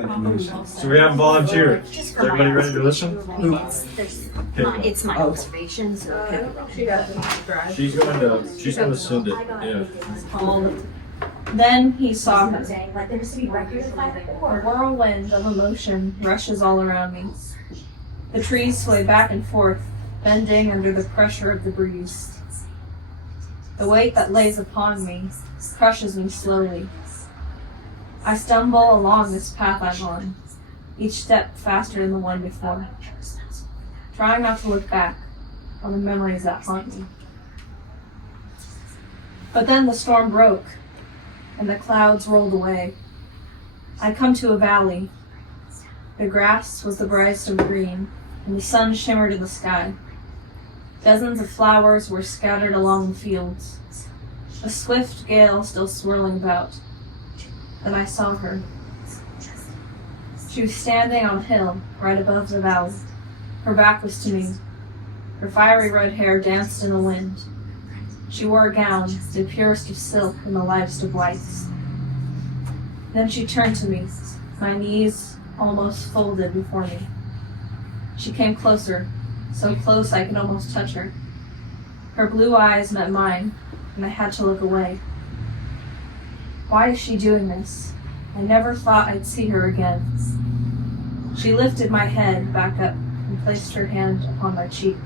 So we have volunteered. Is everybody ready to listen? It's my observation, so it could be wrong. She's gonna send it. Yeah. Then he saw her. A whirlwind of emotion rushes all around me. The trees sway back and forth, bending under the pressure of the breeze. The weight that lays upon me crushes me slowly. I stumble along this path I'm on, each step faster than the one before, trying not to look back on the memories that haunt me. But then the storm broke, and the clouds rolled away. I come to a valley. The grass was the brightest of green, and the sun shimmered in the sky. Dozens of flowers were scattered along the fields, a swift gale still swirling about. Then I saw her. She was standing on a hill right above the valley. Her back was to me. Her fiery red hair danced in the wind. She wore a gown, the purest of silk and the lightest of whites. Then she turned to me, my knees almost folded before me. She came closer, so close I could almost touch her. Her blue eyes met mine, and I had to look away. Why is she doing this? I never thought I'd see her again. She lifted my head back up and placed her hand upon my cheek,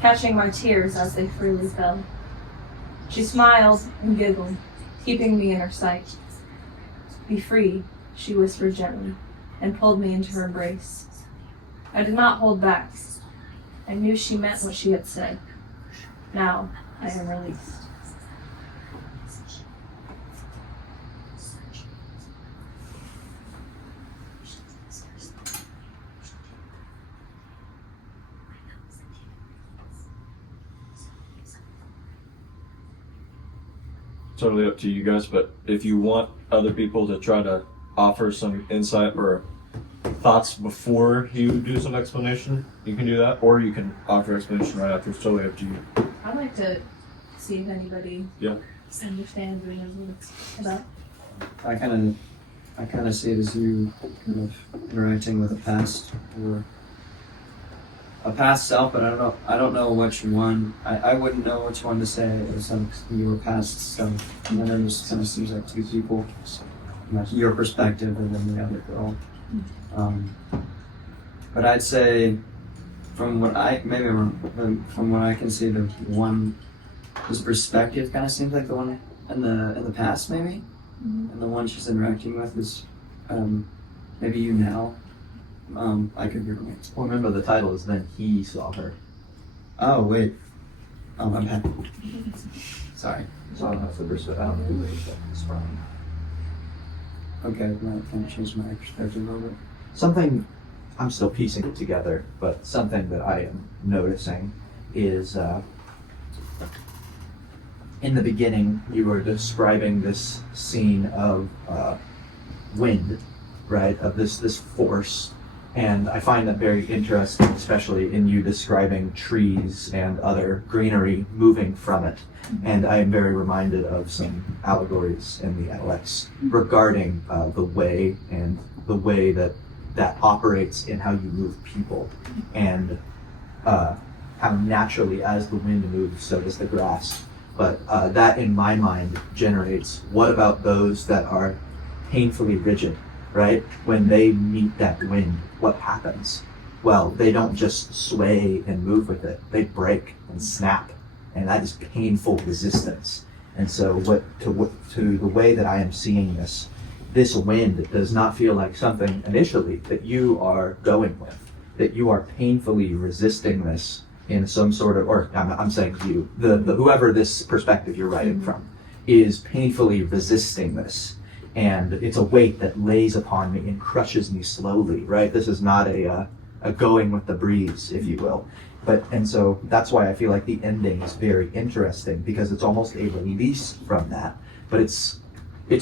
catching my tears as they freely fell. She smiled and giggled, keeping me in her sight. "Be free," she whispered gently, and pulled me into her embrace. I did not hold back. I knew she meant what she had said. Now I am released. Totally up to you guys, but if you want other people to try to offer some insight or thoughts before you do some explanation, you can do that, or you can offer explanation right after. It's totally up to you. I'd like to see if anybody understands what it's about. I kind of see it as you kind of interacting with a past or a past self, but I don't know which one. I wouldn't know which one to say as your past self. And then it just kind of seems like two people, like your perspective and then the other girl. But I'd say from what I from what I can see, the one whose perspective kind of seems like the one in the past, maybe, and the one she's interacting with is maybe you now. I could be wrong. Well, remember the title is Then He Saw Her. Oh, wait. Oh, my bad. Sorry. So I don't know if the perspective, I don't know who it's from. Okay, well, I kind of changed my perspective a little bit. Something, I'm still piecing it together, but something that I am noticing is in the beginning, you were describing this scene of wind, right? Of this force. And I find that very interesting, especially in you describing trees and other greenery moving from it. And I am very reminded of some allegories in the LX regarding the way that operates in how you move people, and how naturally as the wind moves, so does the grass. But that in my mind generates, what about those that are painfully rigid? Right? When they meet that wind, what happens? Well, they don't just sway and move with it. They break and snap, and that is painful resistance. And so to the way that I am seeing this wind does not feel like something initially that you are going with, that you are painfully resisting this in some sort of, or I'm saying you, the whoever this perspective you're writing from is painfully resisting this. And it's a weight that lays upon me and crushes me slowly, right? This is not a going with the breeze, if you will. And so that's why I feel like the ending is very interesting, because it's almost a release from that, but it's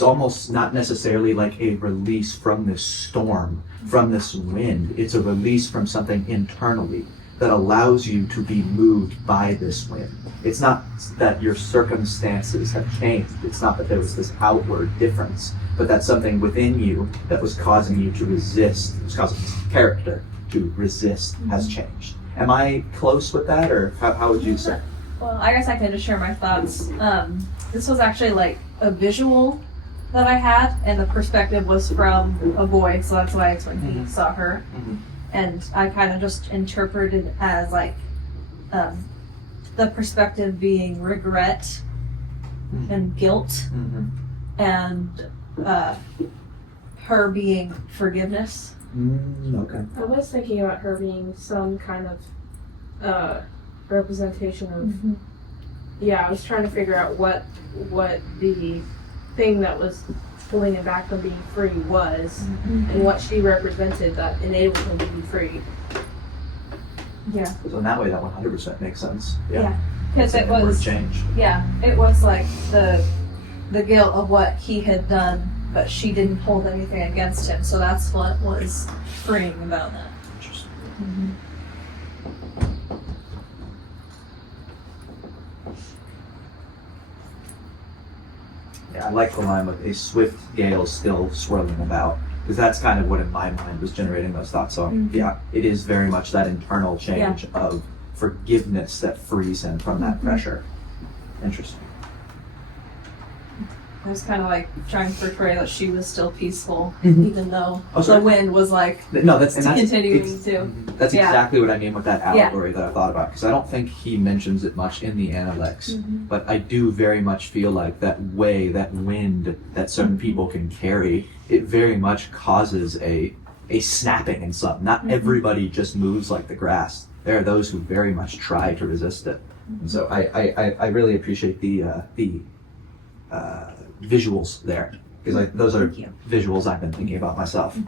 almost not necessarily like a release from this storm, from this wind. It's a release from something internally that allows you to be moved by this wind. It's not that your circumstances have changed. It's not that there was this outward difference, but that's something within you that was causing you to resist, was causing this character to resist has changed. Am I close with that, or how would you say? Well, I guess I can just share my thoughts. This was actually like a visual that I had, and the perspective was from a boy, so that's why it's when he saw her. And I kind of just interpreted it as like the perspective being regret and guilt, and her being forgiveness. Okay. I was thinking about her being some kind of representation of. Yeah, I was trying to figure out what the thing that was pulling him back from being free was, and what she represented that enabled him to be free. Yeah. So in that way, that 100% makes sense. Yeah. Because it Word was, change. yeah, it was like the guilt of what he had done, but she didn't hold anything against him, so that's what was freeing about that. Interesting. Yeah, I like the line with a swift gale still swirling about, because that's kind of what in my mind was generating those thoughts. So yeah, it is very much that internal change of forgiveness that frees him from that pressure. Interesting. I was kind of like trying to portray that she was still peaceful, even though the wind was like No, that's continuing to. That's Yeah. exactly what I mean with that allegory that I thought about, because I don't think he mentions it much in the Analects, but I do very much feel like that way, that wind that certain people can carry, it very much causes a snapping in some. Not everybody just moves like the grass. There are those who very much try to resist it. And so I really appreciate the visuals there, because those are visuals I've been thinking about myself.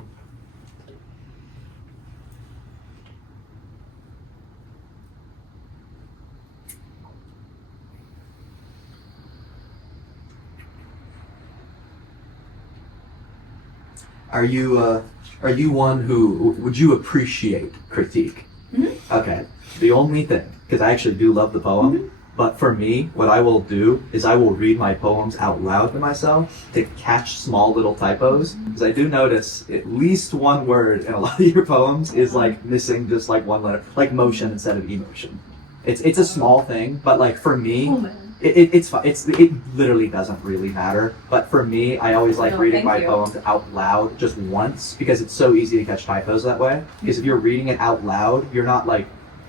Are you one who would you appreciate critique? Okay. The only thing, because I actually do love the poem, but for me, what I will do is I will read my poems out loud to myself to catch small little typos, because I do notice at least one word in a lot of your poems is like missing just like one letter, like motion instead of emotion. It's a small thing, but like for me, it's fine. It literally doesn't really matter. But for me, I always like reading my poems out loud just once, because it's so easy to catch typos that way. Because if you're reading it out loud, you're not like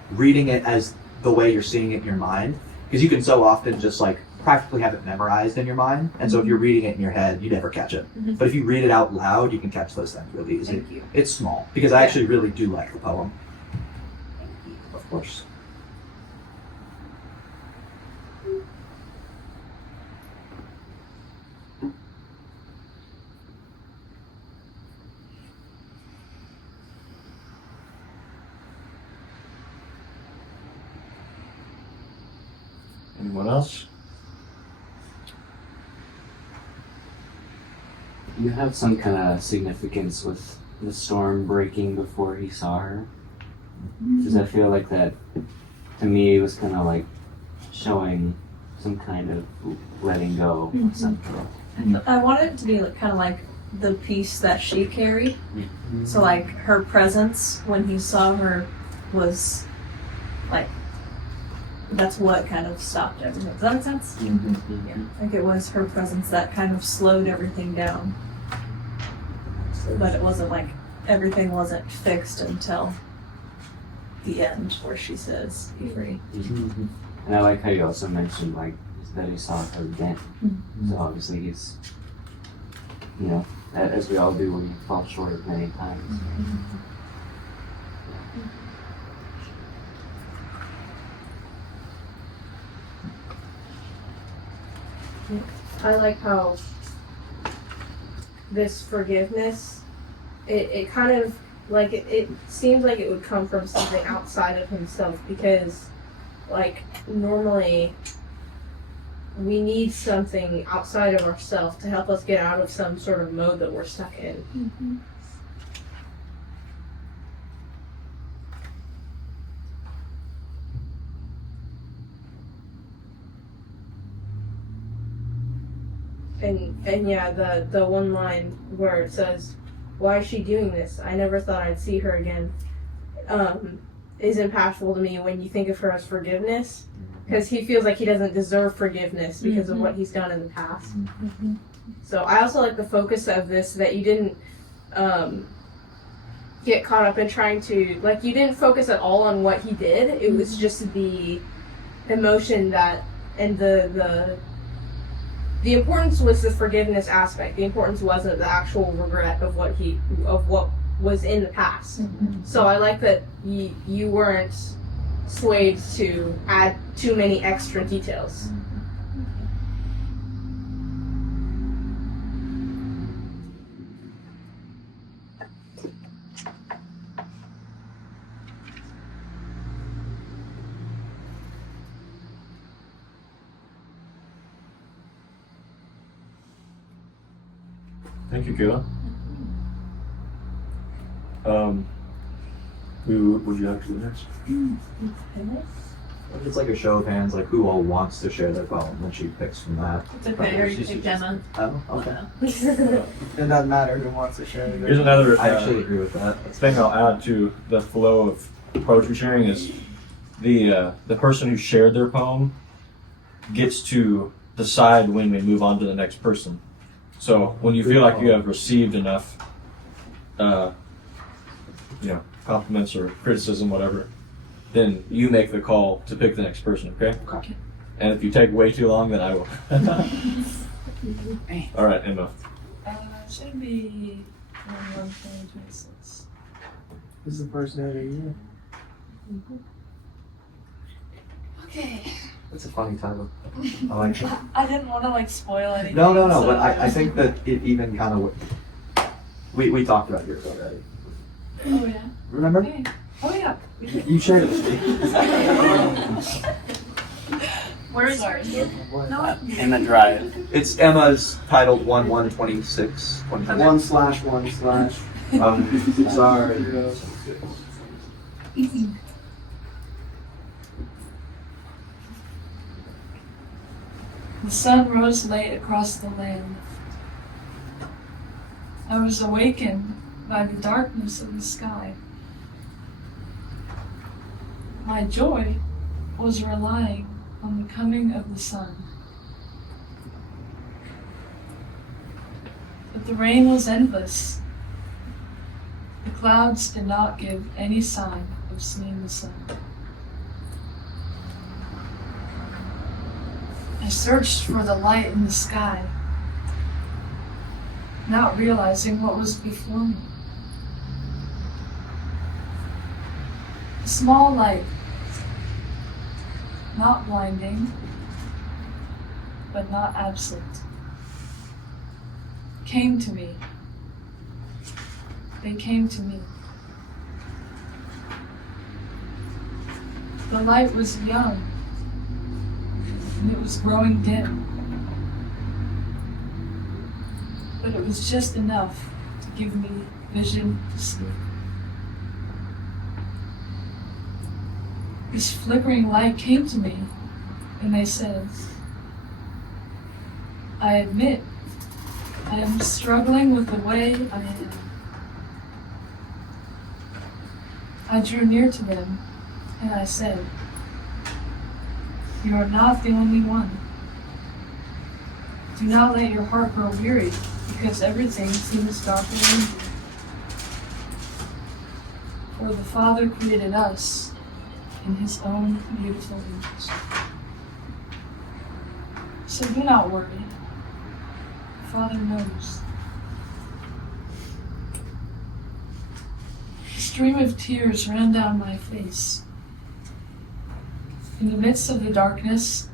reading it as the way you're seeing it in your mind. Because you can so often just like practically have it memorized in your mind. And so if you're reading it in your head, you never catch it. But if you read it out loud, you can catch those things really easy. Thank you. It's small, because I actually really do like the poem. Of course. Anyone else? You have some kind of significance with the storm breaking before he saw her. Because I feel like that, to me, it was kind of like showing some kind of letting go of something. I wanted it to be like, kind of like the peace that she carried. So like her presence when he saw her was like, that's what kind of stopped everything. Does that make sense? Yeah. Like it was her presence that kind of slowed everything down. But it wasn't like everything wasn't fixed until the end where she says, be free. And I like how you also mentioned like that he saw her again. So obviously he's, you know, as we all do when you fall short many times. I like how this forgiveness, it kind of like it seems like it would come from something outside of himself, because like normally we need something outside of ourselves to help us get out of some sort of mode that we're stuck in. and yeah, the one line where it says, "Why is she doing this? I never thought I'd see her again," is impactful to me when you think of her as forgiveness, because he feels like he doesn't deserve forgiveness because of what he's done in the past. So I also like the focus of this, that you didn't get caught up in trying to, like, you didn't focus at all on what he did. It was just the emotion that, and the importance was the forgiveness aspect. The importance wasn't the actual regret of what was in the past. So I like that you weren't swayed to add too many extra details. Thank you, Kayla. Who would you like to do next? It's like a show of hands, like who all wants to share their poem, and she picks from that. It's okay, or you pick Gemma. Oh, okay. It doesn't matter who wants to share. Here's another I actually agree with that. thing I'll add to the flow of poetry sharing is the person who shared their poem gets to decide when we move on to the next person. So when you feel like you have received enough, compliments or criticism, whatever, then you make the call to pick the next person, okay? Okay. And if you take way too long, then I will. All right, Emma. Should be 1/2026. This is the first day of the year. Okay. It's a funny title. I like it. I didn't want to like spoil anything. No, so but I think that it even kind of, we talked about yours already. Oh yeah. Remember? Okay. Oh yeah. You shared it with me. Where is yours? No. In the drive. It's Emma's titled 1/1/26. 1/1/. Sorry. The sun rose late across the land. I was awakened by the darkness of the sky. My joy was relying on the coming of the sun. But the rain was endless. The clouds did not give any sign of seeing the sun. I searched for the light in the sky, not realizing what was before me. A small light, not blinding, but not absent, came to me. They came to me. The light was young, and it was growing dim. But it was just enough to give me vision to see. This flickering light came to me, and they said, I admit, I am struggling with the way I am. I drew near to them, and I said, you are not the only one. Do not let your heart grow weary, because everything seems darker than you. For the Father created us in His own beautiful image. So do not worry. The Father knows. A stream of tears ran down my face. In the midst of the darkness,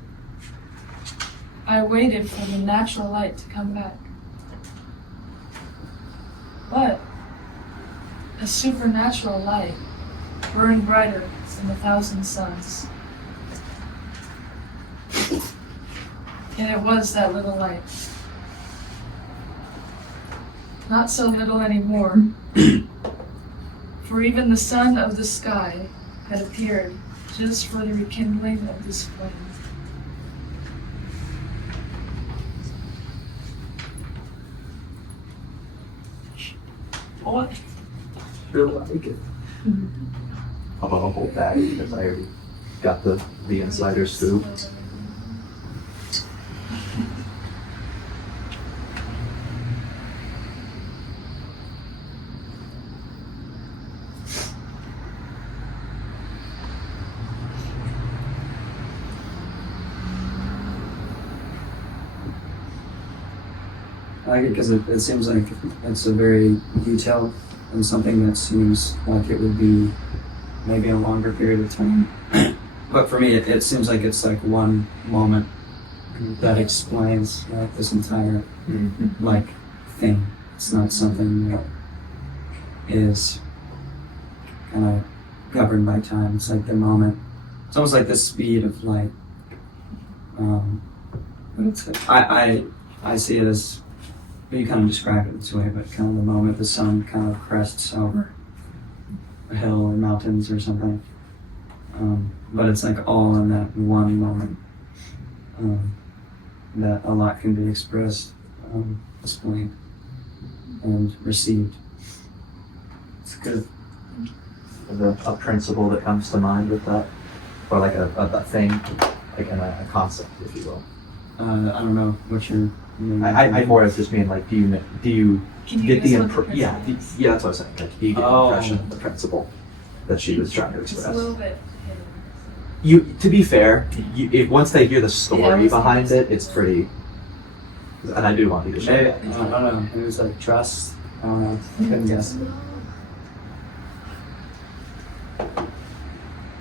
I waited for the natural light to come back. But a supernatural light burned brighter than 1,000 suns. And it was that little light. Not so little anymore, for even the sun of the sky had appeared just for the rekindling of this flame. What? Feel like it. I'm gonna hold back because I already got the insider scoop. I like it because it seems like it's a very detailed and something that seems like it would be maybe a longer period of time. But for me, it seems like it's like one moment that explains like this entire like thing. It's not something that is kind of governed by time. It's like the moment. It's almost like the speed of light. But it's I see it as, you kind of describe it this way, but kind of the moment the sun kind of crests over a hill or mountains or something. But it's like all in that one moment that a lot can be expressed, explained, and received. It's good. There's a principle that comes to mind with that, or like a thing, like a concept, if you will. I don't know what you're. I more as just mean like, do you Can you get the guess what impression? Yeah, principle is? yeah, that's what I was saying. Like, do you get the impression of the principle that she was trying to Just a express? little bit. To be fair, once they hear the story Yeah, behind it, it's pretty. And I do want you to share Maybe, that. I don't know. It was like trust. I don't know. I couldn't guess.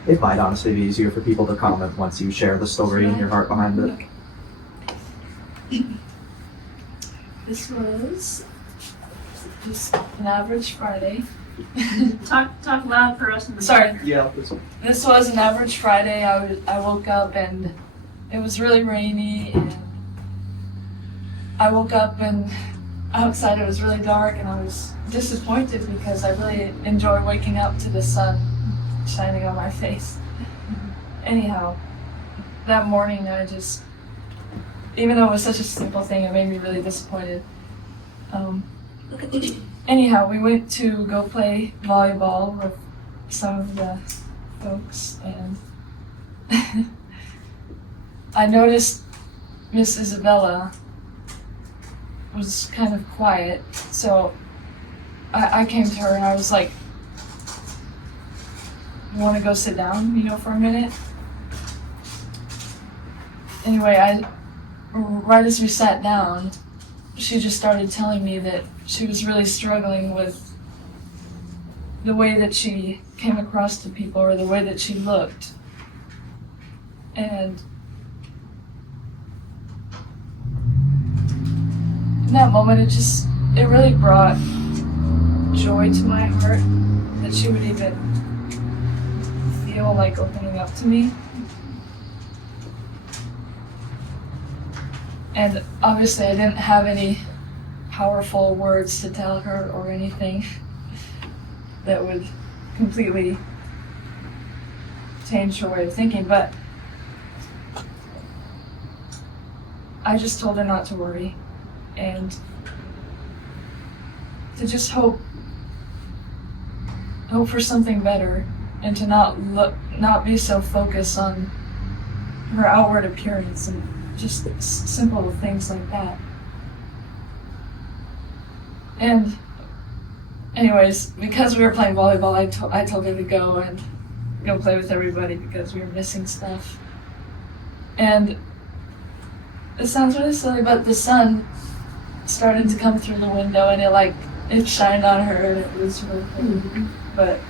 It might honestly be easier for people to comment once you share the story and your heart behind it. This was just an average Friday. Talk loud for us in the Sorry. Yeah, this one. This was an average Friday. I woke up and it was really rainy, and I woke up and outside it was really dark, and I was disappointed because I really enjoy waking up to the sun shining on my face. Anyhow, that morning I just, even though it was such a simple thing, it made me really disappointed. Anyhow, we went to go play volleyball with some of the folks, and I noticed Miss Isabella was kind of quiet, so I came to her and I was like, "You want to go sit down, for a minute?" Anyway, right as we sat down, she just started telling me that she was really struggling with the way that she came across to people, or the way that she looked. And in that moment, it really brought joy to my heart that she would even feel like opening up to me. And obviously I didn't have any powerful words to tell her or anything that would completely change her way of thinking, but I just told her not to worry and to just hope for something better, and to not be so focused on her outward appearance and just simple things like that. And anyways, because we were playing volleyball, I told her to go and go play with everybody because we were missing stuff. And it sounds really silly, but the sun started to come through the window, and it shined on her, and it was really pretty. But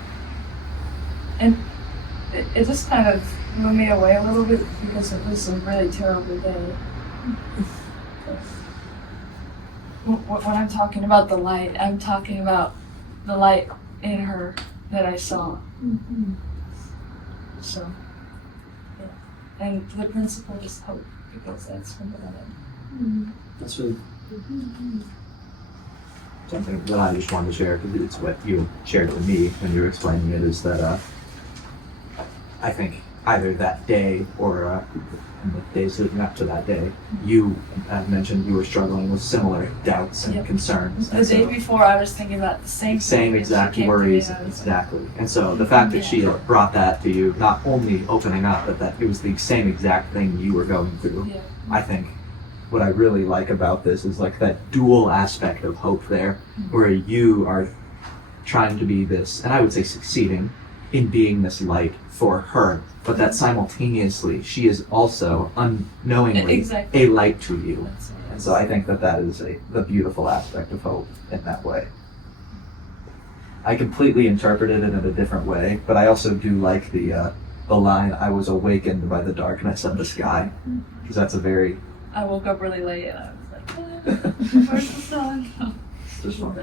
it just kind of blew me away a little bit because it was a really terrible day. When I'm talking about the light, I'm talking about the light in her that I saw. So, yeah. And the principle is hope, because that's what I am. That's really. Something that I just wanted to share, because it's what you shared with me when you were explaining it, is that I think either that day or in the days leading up to that day, you mentioned you were struggling with similar doubts and Yep. concerns. The And day so- before, I was thinking about the same same thing. exact She came to me worries, and I was like, exactly. And so the fact that she had brought that to you, not only opening up, but that it was the same exact thing you were going through, yeah. I think what I really like about this is like that dual aspect of hope there, where you are trying to be this, and I would say succeeding in being this light for her, but that simultaneously she is also unknowingly Exactly. a light to you. That's what it And is. so I think that that is the beautiful aspect of hope in that way. I completely interpreted it in a different way, but I also do like the line, "I was awakened by the darkness of the sky," because that's a very I woke up really late and I was like, where's the sun? just one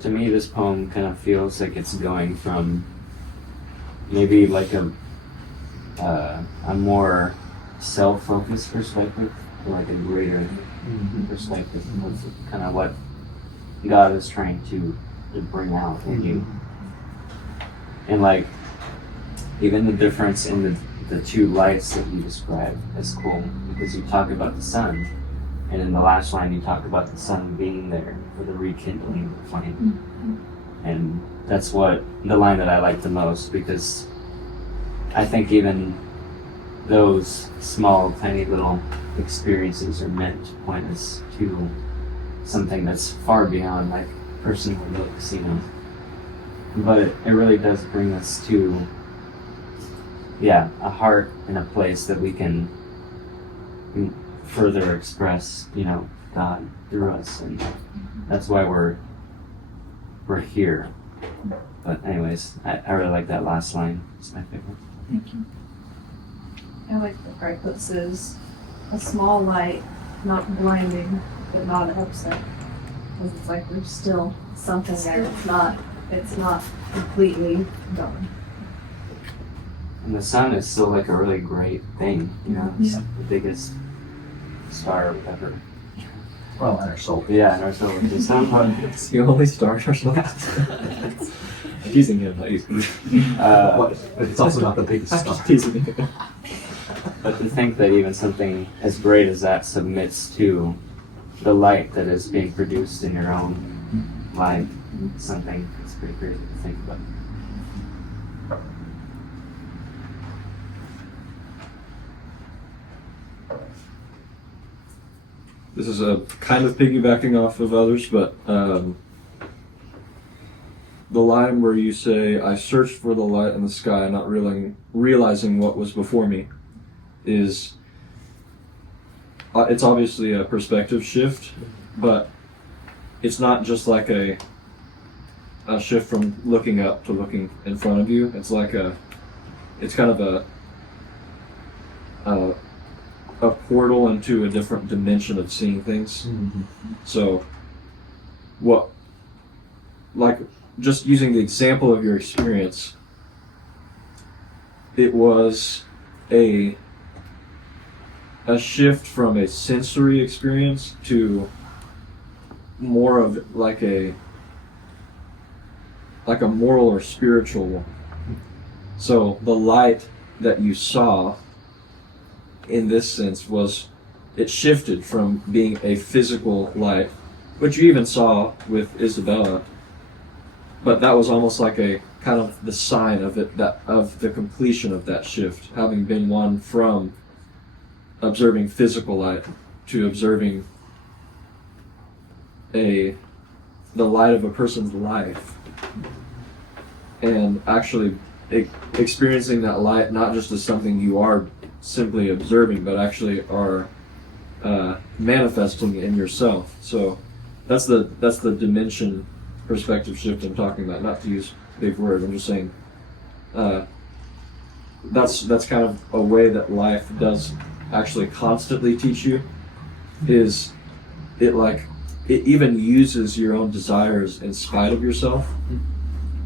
To me, this poem kind of feels like it's going from maybe like a more self-focused perspective to like a greater perspective of kind of what God is trying to bring out in you. And like even the difference in the two lights that you described is cool, because you talk about the sun, and in the last line you talk about the sun being there for the rekindling of the flame. And that's what the line that I like the most, because I think even those small tiny little experiences are meant to point us to something that's far beyond like personal looks, you know. But it really does bring us to a heart and a place that we can further express, you know, God through us, and that's why we're here. But anyways, I really like that last line. It's my favorite. Thank you. I like the part that says, a small light, not blinding, but not upset. Because it's like there's still something there. It's not completely gone. And the sun is still like a really great thing, you know. It's the biggest star ever. well, and our soul. Yeah, and our solar system. It's the only star or something. Teasing him, not using him. But it's also not the biggest I'm star. just teasing him. But to think that even something as great as that submits to the light that is being produced in your own life, something that's pretty crazy to think about. This is a kind of piggybacking off of others, but the line where you say, "I searched for the light in the sky, not realizing what was before me," is it's obviously a perspective shift, but it's not just like a shift from looking up to looking in front of you. It's like it's kind of a portal into a different dimension of seeing things. So just using the example of your experience, it was a shift from a sensory experience to more of like a moral or spiritual one. So the light that you saw in this sense it shifted from being a physical light, which you even saw with Isabella, but that was almost like a kind of the sign of it, that of the completion of that shift, having been one from observing physical light to observing the light of a person's life, and actually experiencing that light not just as something you are simply observing, but actually are manifesting in yourself. So that's the dimension perspective shift I'm talking about. Not to use big words, I'm just saying that's kind of a way that life does actually constantly teach you. Is it even uses your own desires in spite of yourself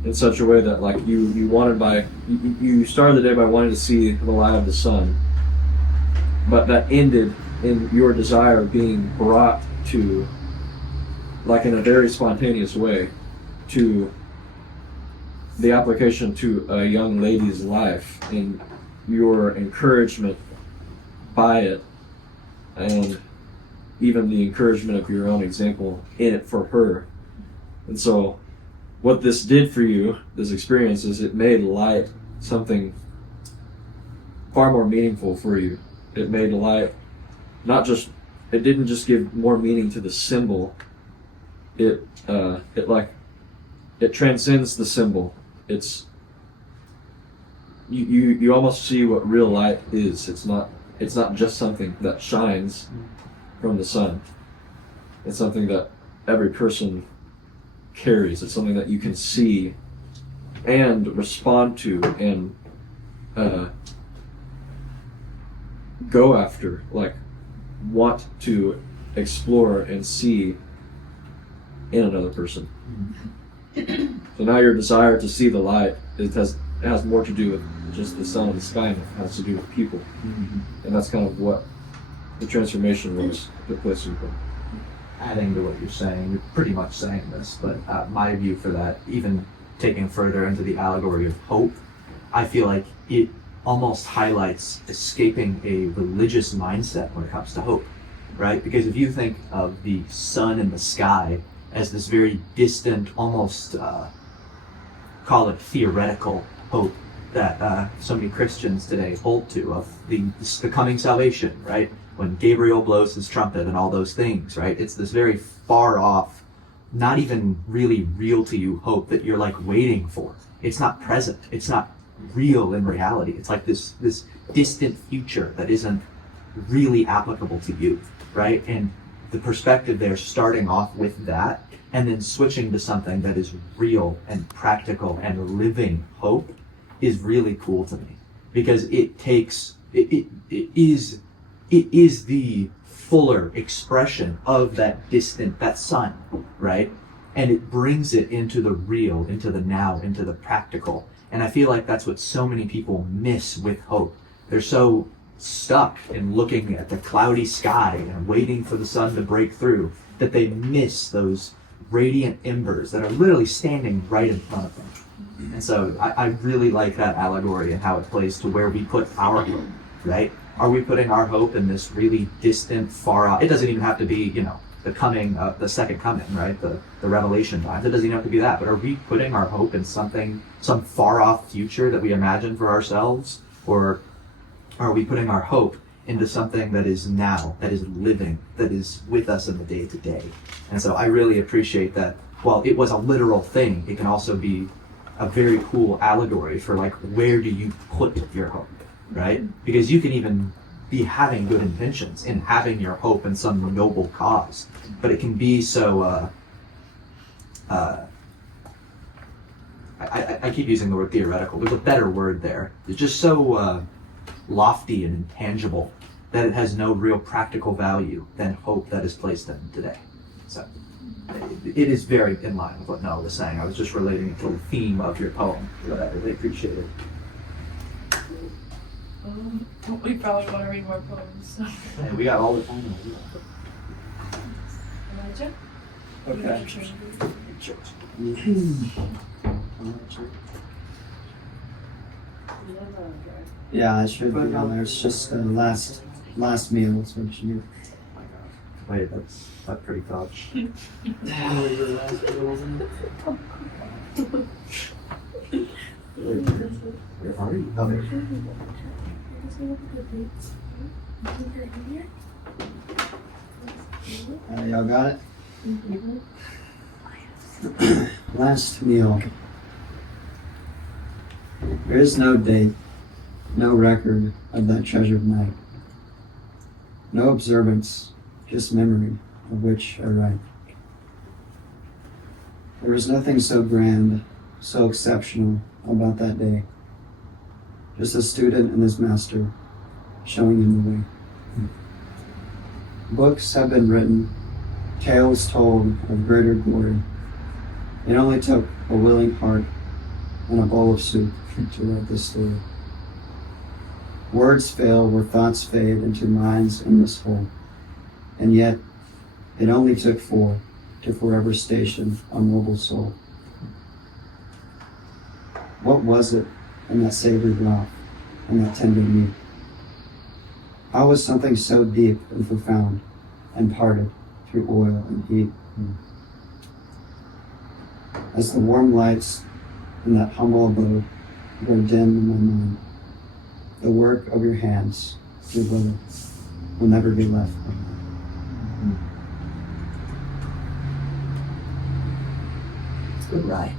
in such a way that like you started the day by wanting to see the light of the sun, but that ended in your desire being brought to like in a very spontaneous way, to the application to a young lady's life and your encouragement by it, and even the encouragement of your own example in it for her. And so what this did for you, this experience, is it made light something far more meaningful for you. It made light it didn't just give more meaning to the symbol. It transcends the symbol. It's you almost see what real light is. It's not just something that shines from the sun. It's something that every person carries. It's something that you can see and respond to and go after, like want to explore and see in another person. So now your desire to see the light, it has more to do with just the sun and the sky, and it has to do with people. And that's kind of what the transformation was took place in you. Adding to what you're saying, you're pretty much saying this, but my view for that, even taking further into the allegory of hope, I feel like it almost highlights escaping a religious mindset when it comes to hope, right? Because if you think of the sun and the sky as this very distant, almost call it theoretical hope that so many Christians today hold to, of the coming salvation, right? When Gabriel blows his trumpet and all those things, right? It's this very far off, not even really real to you hope that you're like waiting for. It's not present. It's not real in reality. It's like this distant future that isn't really applicable to you, right? And the perspective there, starting off with that and then switching to something that is real and practical and living hope, is really cool to me, because it takes it is the fuller expression of that distant, that sun, right? And it brings it into the real, into the now, into the practical. And I feel like that's what so many people miss with hope. They're so stuck in looking at the cloudy sky and waiting for the sun to break through that they miss those radiant embers that are literally standing right in front of them. And so I really like that allegory and how it plays to where we put our hope, right? Are we putting our hope in this really distant, far out? It doesn't even have to be, the coming, the second coming, right? The revelation times. It doesn't even have to be that. But are we putting our hope in something, some far off future that we imagine for ourselves? Or are we putting our hope into something that is now, that is living, that is with us in the day to day? And so I really appreciate that while it was a literal thing, it can also be a very cool allegory for like, where do you put your hope, right? Because you can even be having good intentions and having your hope in some noble cause, but it can be so I keep using the word theoretical. There's a better word there. It's just so lofty and intangible that it has no real practical value than hope that is placed in today. So it is very in line with what Noah was saying. I was just relating it to the theme of your poem, but I really appreciate it. We probably want to read more poems. So. Hey, we got all the time. Elijah? Okay. Yeah, I should be on there. It's just last meal is what you Wait, that's pretty touch. Where are you? Oh, there. Y'all got it? Last meal. There is no date, no record of that treasured night. No observance, just memory of which I write. There was nothing so grand, so exceptional about that day. Just a student and his master showing him the way. Books have been written, tales told of greater glory. It only took a willing heart and a bowl of soup to write this story. Words fail where thoughts fade into minds endless hole. And yet, it only took 4 to forever station a mobile soul. What was it in that savory broth and that tender meat? How was something so deep and profound and parted through oil and heat? As the warm lights in that humble abode grow dim in my mind, the work of your hands, dear brother, will never be left behind. It's good writing.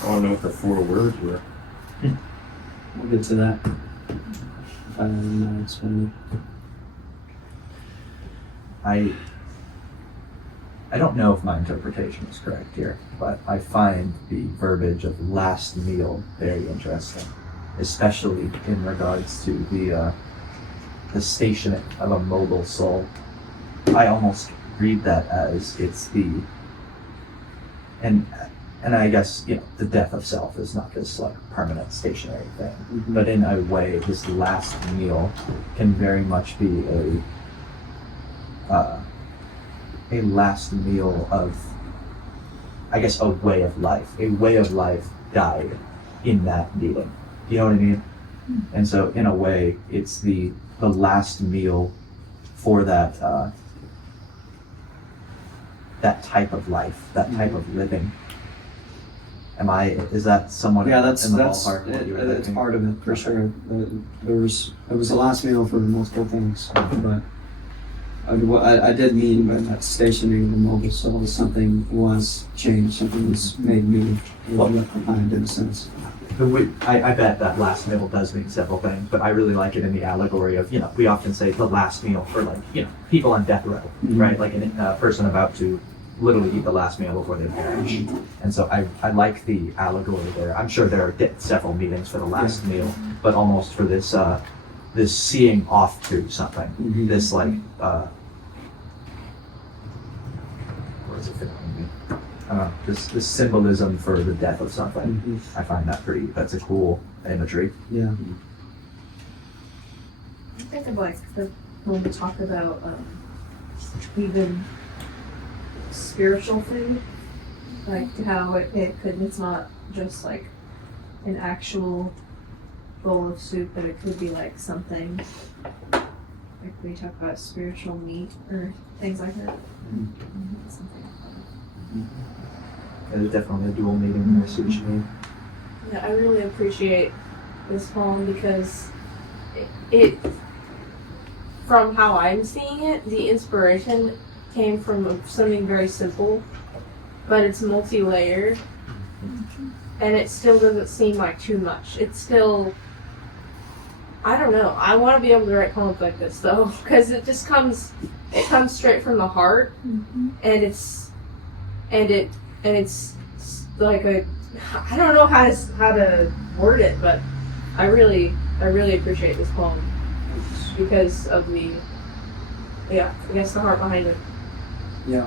I don't know what the 4 words were. We'll get to that. If I don't explain I don't know if my interpretation is correct here, but I find the verbiage of last meal very interesting, especially in regards to the stationing of a mobile soul. I almost read that as it's the and I guess, you know, the death of self is not this like permanent stationary thing, but in a way, this last meal can very much be a last meal of, I guess, a way of life. A way of life died in that meeting. You know what I mean? And so, in a way, it's the last meal for that that type of life, that type of living. Is that somewhat Yeah, in the that's ballpark of what you were it's thinking? part of it for sure. It was the last meal for multiple things, but I did mean by that stationing of the mobile soul is something was changed, something was made new, was left behind in a sense. I bet that last meal does mean several things, but I really like it in the allegory of, you know, we often say the last meal for, like, you know, people on death row, right? Like a person about to literally eat the last meal before they perish. And so I like the allegory there. I'm sure there are several meanings for the last meal, but almost for this this seeing off to something, this like what does it fit on me? This symbolism for the death of something. I find that that's a cool imagery. Yeah. I think of like when we talk about even spiritual food, like how it's not just like an actual bowl of soup, but it could be like something like we talk about spiritual meat or things like that. Something like that. There's definitely a dual meaning. I see what you mean. Yeah, I really appreciate this poem because it from how I'm seeing it, the inspiration came from something very simple, but it's multi-layered, and it still doesn't seem like too much. It's still, I don't know. I want to be able to write poems like this though, because it comes straight from the heart, and it's like I don't know how to word it, but I really appreciate this poem because of the heart behind it. Yeah,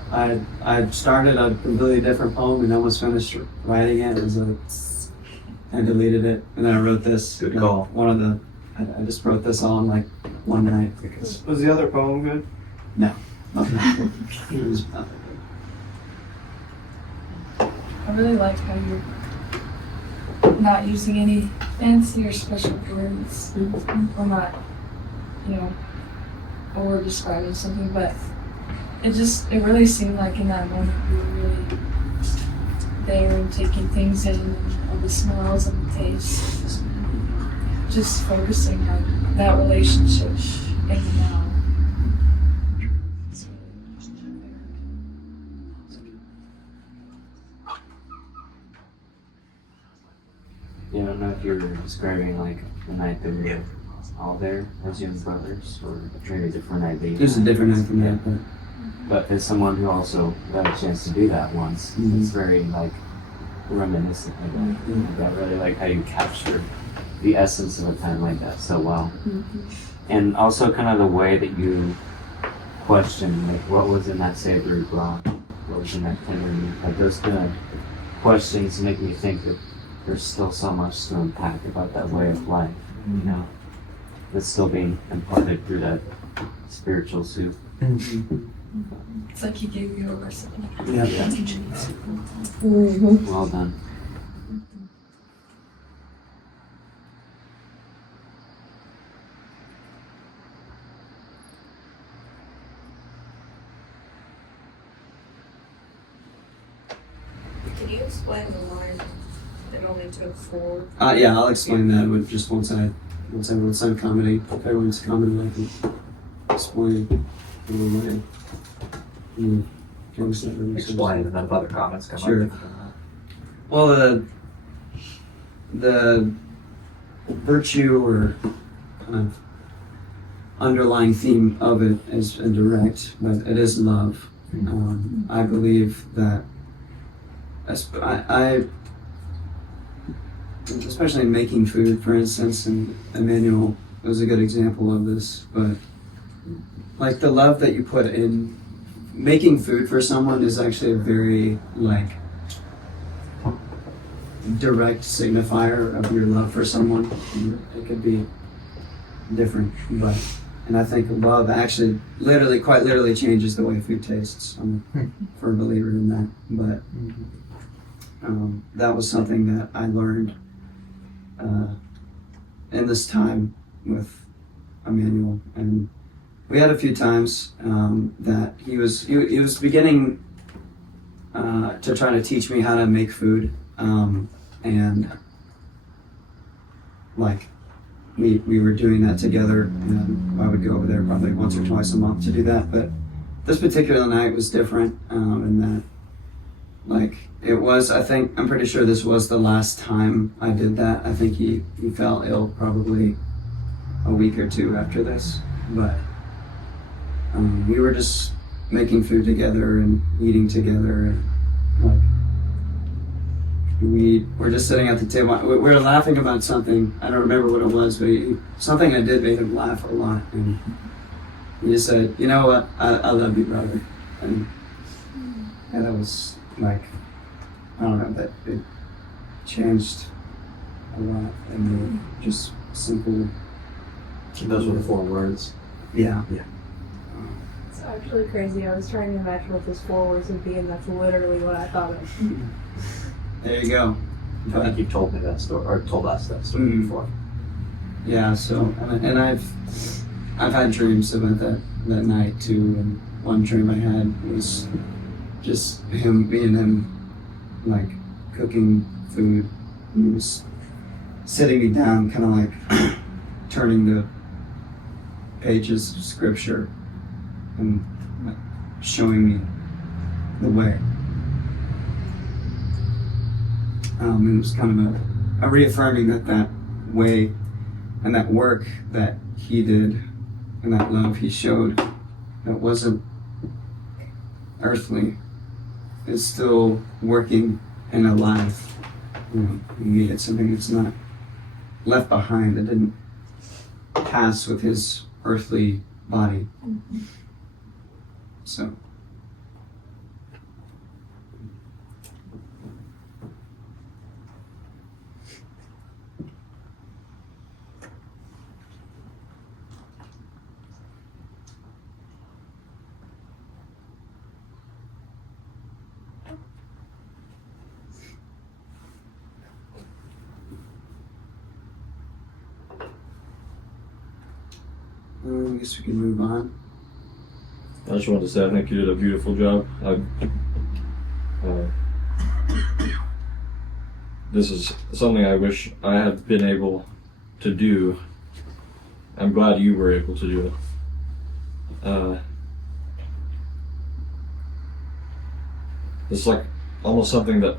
I started a completely different poem and almost finished writing it. It was like, I deleted it, and then I wrote this. Good call. I just wrote this all in like one night because Was the other poem good? it was not that good. I really like how you're not using any fancy or special words. Or not, or describing something, but it really seemed like in that moment you were really there and taking things in, and all the smells and the tastes. Just focusing on that relationship in the now. Yeah, I don't know if you're describing like the night that we were all there as young brothers, or maybe a different idea? There's a different eye from that, but But as someone who also got a chance to do that once, Mhm. it's very like reminiscent of that. I really like how you captured the essence of a time like that so well. And also kind of the way that you question, like what was in that savory broth, what was in that tender meat. Like those kind of questions make me think that there's still so much to unpack about that way of life, you know, that's still being imparted through that spiritual soup. It's like he gave you a recipe. yeah. Well done. Can you explain the line? It only took 4. Yeah, I'll explain that with just once everyone's accommodating, if everyone's commenting, I can explain a little later. Explain, and then if other comments come Sure. up. Well, the virtue or kind of underlying theme of it is indirect, but it is love. I believe that I especially in making food, for instance, and Emmanuel was a good example of this, but like the love that you put in making food for someone is actually a very like direct signifier of your love for someone. It could be different, but and I think love actually quite literally changes the way food tastes. I'm a firm believer in that, but that was something that I learned in this time with Emmanuel, and we had a few times that he was beginning to try to teach me how to make food, and like we were doing that together, and I would go over there probably once or twice a month to do that. But this particular night was different in that, like, it was, I'm pretty sure this was the last time I did that. I think he fell ill probably a week or two after this, but we were just making food together and eating together, and like we were just sitting at the table. We were laughing about something. I don't remember what it was, but something I did made him laugh a lot, and he just said, "You know what? I love you, brother," and that was like, I don't know, that it changed a lot, and just simple. Those were the 4 words. Yeah. It's actually crazy. I was trying to imagine what those 4 words would be, and that's literally what I thought of. There you go. I think you've told me that story, or told us that story before. Yeah. So, and I've had dreams about that night too. And one dream I had was just me and him, like cooking food. He was sitting me down, kind of like turning the pages of scripture and like showing me the way. It was kind of a reaffirming that way and that work that he did and that love he showed that wasn't earthly is still working and alive. You know, we needed something that's not left behind, that didn't pass with his earthly body. So. I guess we can move on. I just wanted to say I think you did a beautiful job. This is something I wish I had been able to do. I'm glad you were able to do it. It's like almost something that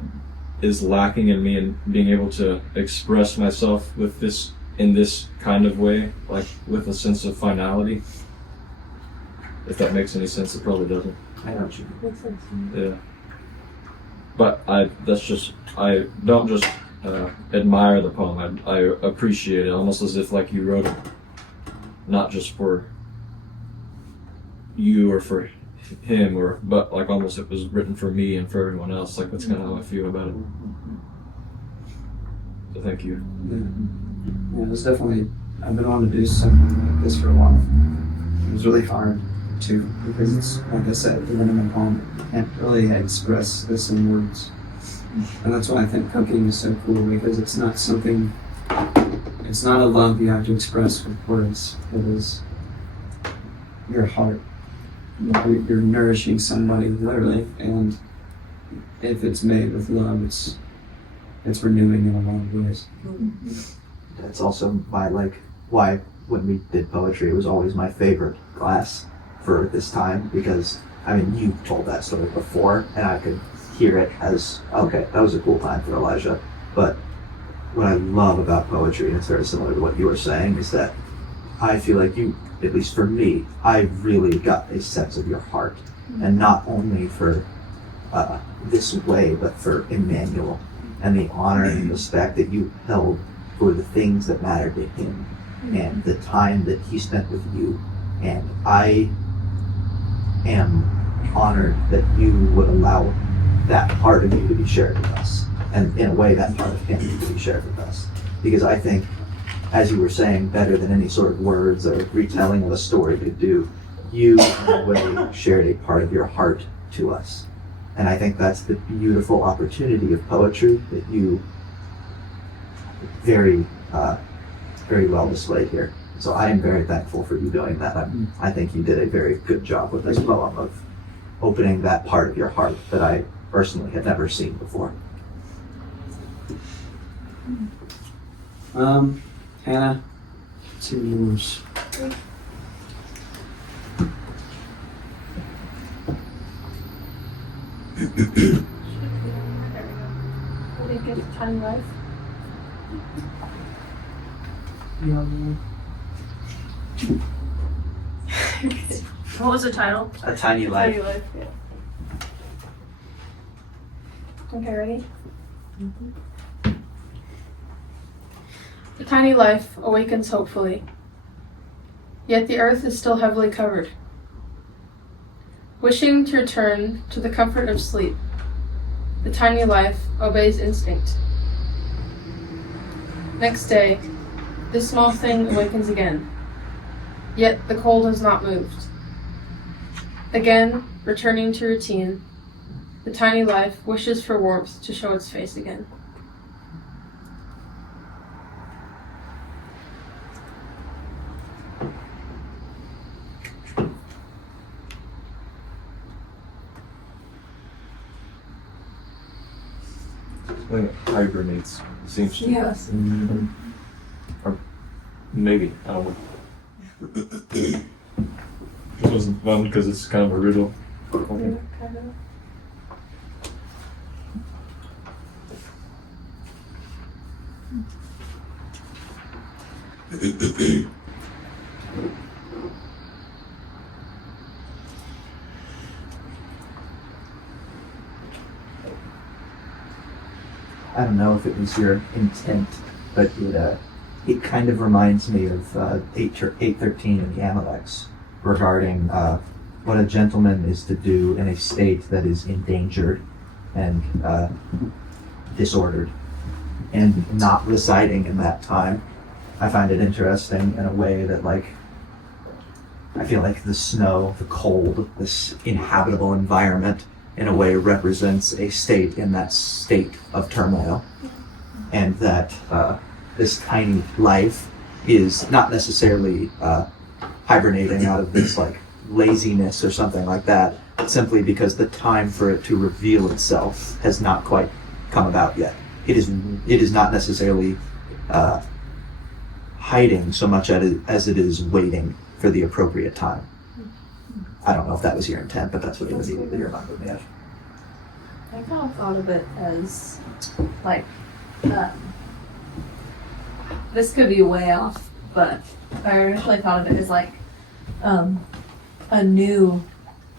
is lacking in me, and being able to express myself with this in this kind of way, like with a sense of finality. If that makes any sense, it probably doesn't. I know what you mean. Yeah. But I don't just admire the poem. I appreciate it, almost as if like you wrote it, not just for you or for him, but like almost it was written for me and for everyone else. Like that's kind of how I feel about it. So thank you. Yeah, it was definitely, I've been wanting to do something like this for a while. It was really hard too, because it's, like I said, the in my poem, you can't really express this in words. And that's why I think cooking is so cool, because it's not something, it's not a love you have to express with words. It is your heart. You're nourishing somebody literally, and if it's made with love, it's renewing in a lot of ways. That's also why when we did poetry, it was always my favorite class for this time, because I mean, you told that story before and I could hear it as, okay, that was a cool time for Elijah. But what I love about poetry, and it's very similar to what you were saying, is that I feel like you, at least for me, I really got a sense of your heart, and not only for this way, but for Emmanuel, and the honor and respect that you held for the things that mattered to him, and the time that he spent with you. And I am honored that you would allow that part of you to be shared with us, and in a way that part of him to be shared with us, because I think, as you were saying, better than any sort of words or retelling of a story could do, you in a way shared a part of your heart to us. And I think that's the beautiful opportunity of poetry that you very well displayed here. So I am very thankful for you doing that. I think you did a very good job with this poem of opening that part of your heart that I personally had never seen before. Hannah, it's yours. I think it's Time Life. What was the title? A Tiny Life. Time Life, yeah. Okay, ready? The tiny life awakens hopefully, yet the earth is still heavily covered. Wishing to return to the comfort of sleep, the tiny life obeys instinct. Next day, this small thing awakens again, yet the cold has not moved. Again, returning to routine, the tiny life wishes for warmth to show its face again. I think it hibernates. Seems to. Yes. Or maybe, I don't know. This wasn't fun because it's kind of a riddle. Okay. I don't know if it was your intent, but it kind of reminds me of 813 in the Amalex regarding what a gentleman is to do in a state that is endangered and disordered, and not residing in that time. I find it interesting in a way that, like, I feel like the snow, the cold, this inhabitable environment in a way represents a state in that state of turmoil, and that this tiny life is not necessarily hibernating out of this like laziness or something like that, simply because the time for it to reveal itself has not quite come about yet. It is not necessarily hiding so much as it is waiting for the appropriate time. I don't know if that was your intent, but that's what it immediately reminded me of. I kind of thought of it as like this could be way off, but I initially thought of it as like a new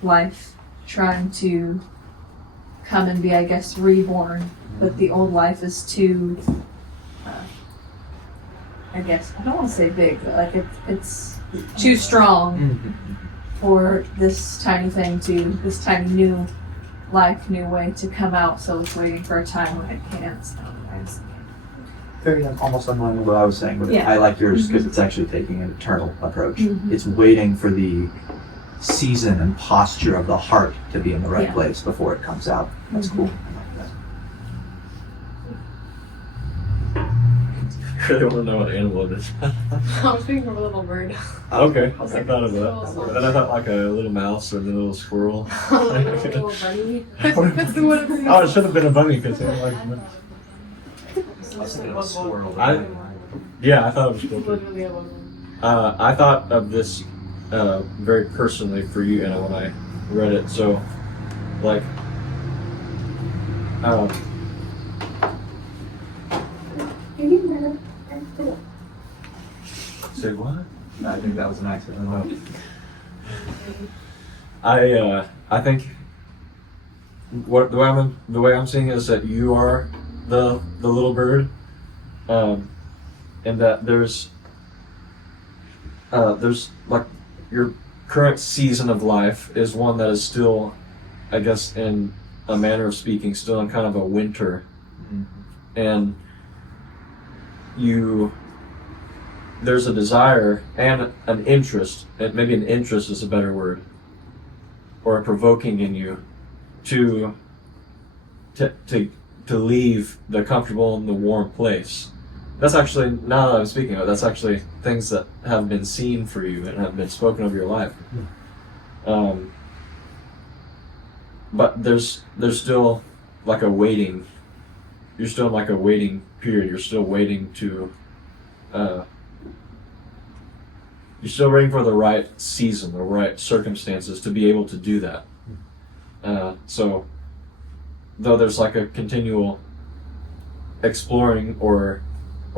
life trying to come and be, I guess, reborn, but the old life is too, I guess, I don't want to say big, but like it's too strong for this tiny thing this tiny new life, new way to come out, so it's waiting for a time when it can't. So Very almost unlike what I was saying, but Yeah. I like yours because it's actually taking an eternal approach. Mhm. It's waiting for the season and posture of the heart to be in the right Yeah. place before it comes out. That's cool. I like that. I really want to know what animal it is. I'm speaking from a little bird. Okay, I thought of that. And then I thought like a little mouse or a little squirrel. A little bunny. That's the one. Oh, it should have been a bunny because they like. I was thinking of a squirrel. Yeah, I thought it was cool. Literally a one. I thought of this very personally for you, Anna, when I read it. So, like, say what? I think that was an accident. I think what the way I'm seeing it is that you are the little bird, and that there's like your current season of life is one that is still, I guess, in a manner of speaking, still in kind of a winter, and there's a desire and an interest, and maybe an interest is a better word, or a provoking in you to leave the comfortable and the warm place. That's actually, now that I'm speaking of it, that's actually things that have been seen for you and have been spoken of your life. But there's still like a waiting. You're still in like a waiting period. You're still waiting to. You're still waiting for the right season, the right circumstances to be able to do that. So, though there's like a continual exploring or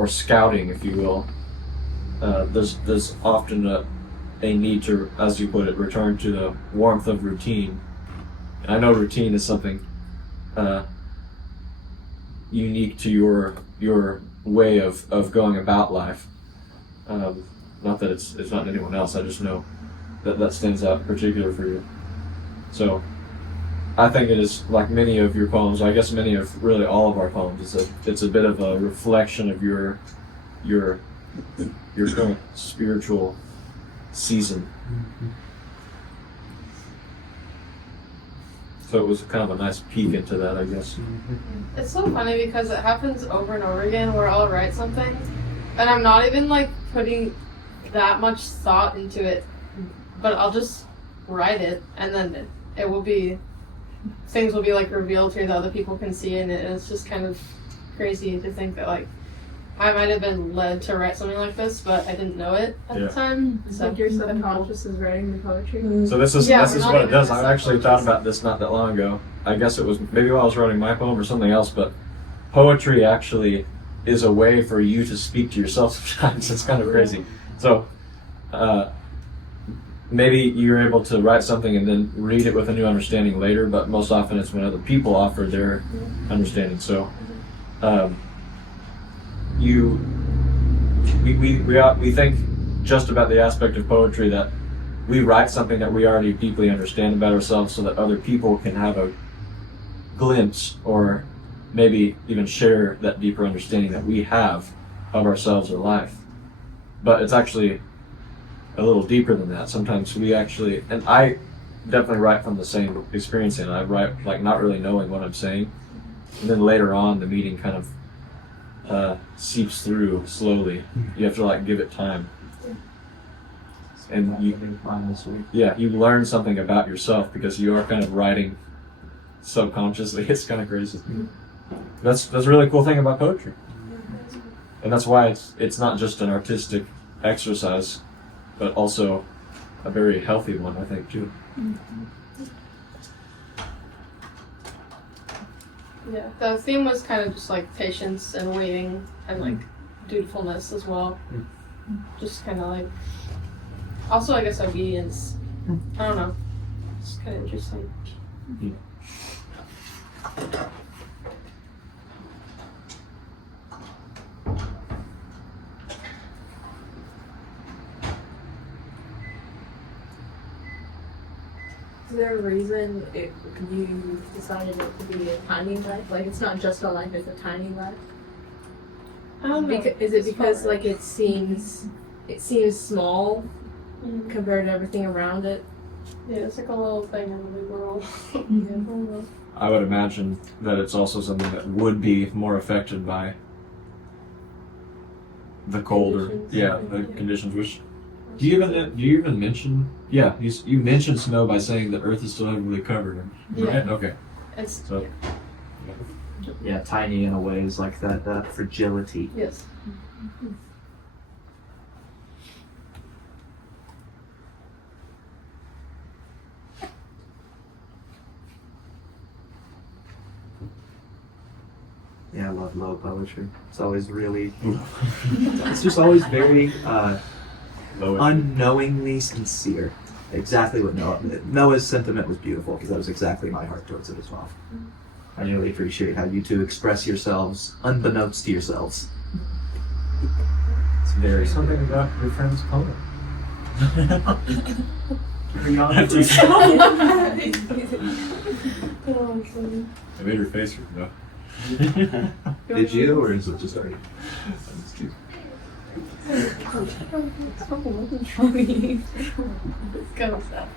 scouting, if you will, there's often a need to, as you put it, return to the warmth of routine. And I know routine is something unique to your way of going about life. Not that it's not anyone else. I just know that stands out in particular for you. So I think it is like many of your poems. I guess many of really all of our poems. It's a bit of a reflection of your current spiritual season. So it was kind of a nice peek into that, I guess. It's so funny because it happens over and over again where I'll write something and I'm not even like putting that much thought into it, but I'll just write it and then it will be, things will be like revealed here that other people can see in it, and it's just kind of crazy to think that like I might have been led to write something like this, but I didn't know it at the time. It's So like your subconscious is writing the poetry. So this is Yeah, this we're is not what it even does. in I actually thought about this not that long ago. I guess it was maybe while I was writing my poem or something else, but poetry actually is a way for you to speak to yourself sometimes. It's kind of crazy. So maybe you're able to write something and then read it with a new understanding later, but most often it's when other people offer their understanding. So we think just about the aspect of poetry that we write something that we already deeply understand about ourselves so that other people can have a glimpse or maybe even share that deeper understanding that we have of ourselves or life. But it's actually a little deeper than that. Sometimes we actually, and I definitely write from the same experience, and I write like not really knowing what I'm saying, and then later on the meaning kind of seeps through slowly. You have to like give it time. And you learn something about yourself because you are kind of writing subconsciously. It's kind of crazy. That's a really cool thing about poetry, and that's why it's not just an artistic exercise, but also a very healthy one, I think, too. yeah, the theme was kind of just like patience and waiting and like dutifulness as well. Just kind of like, also I guess obedience. I don't know. It's kind of interesting. Is there a reason you decided it to be a tiny life? Like it's not just a life; it's a tiny life. I don't know. Is it because like it seems small compared to everything around it? Yeah, it's like a little thing in the big world. I would imagine that it's also something that would be more affected by the colder, conditions. Which do you even mention? Yeah, you mentioned snow by saying the Earth is still heavily covered. Right? Okay. So. Yeah, tiny in a way is like that fragility. Yes. Yeah, I love low poetry. It's always really, it's just always very unknowingly sincere. Exactly what Noah's sentiment was beautiful because that was exactly my heart towards it as well. I really appreciate how you two express yourselves unbeknownst to yourselves. It's very Something about your friend's poem. I made her face hurt, no? Did you, or is it just already? I'm just kidding. It's kind of sad.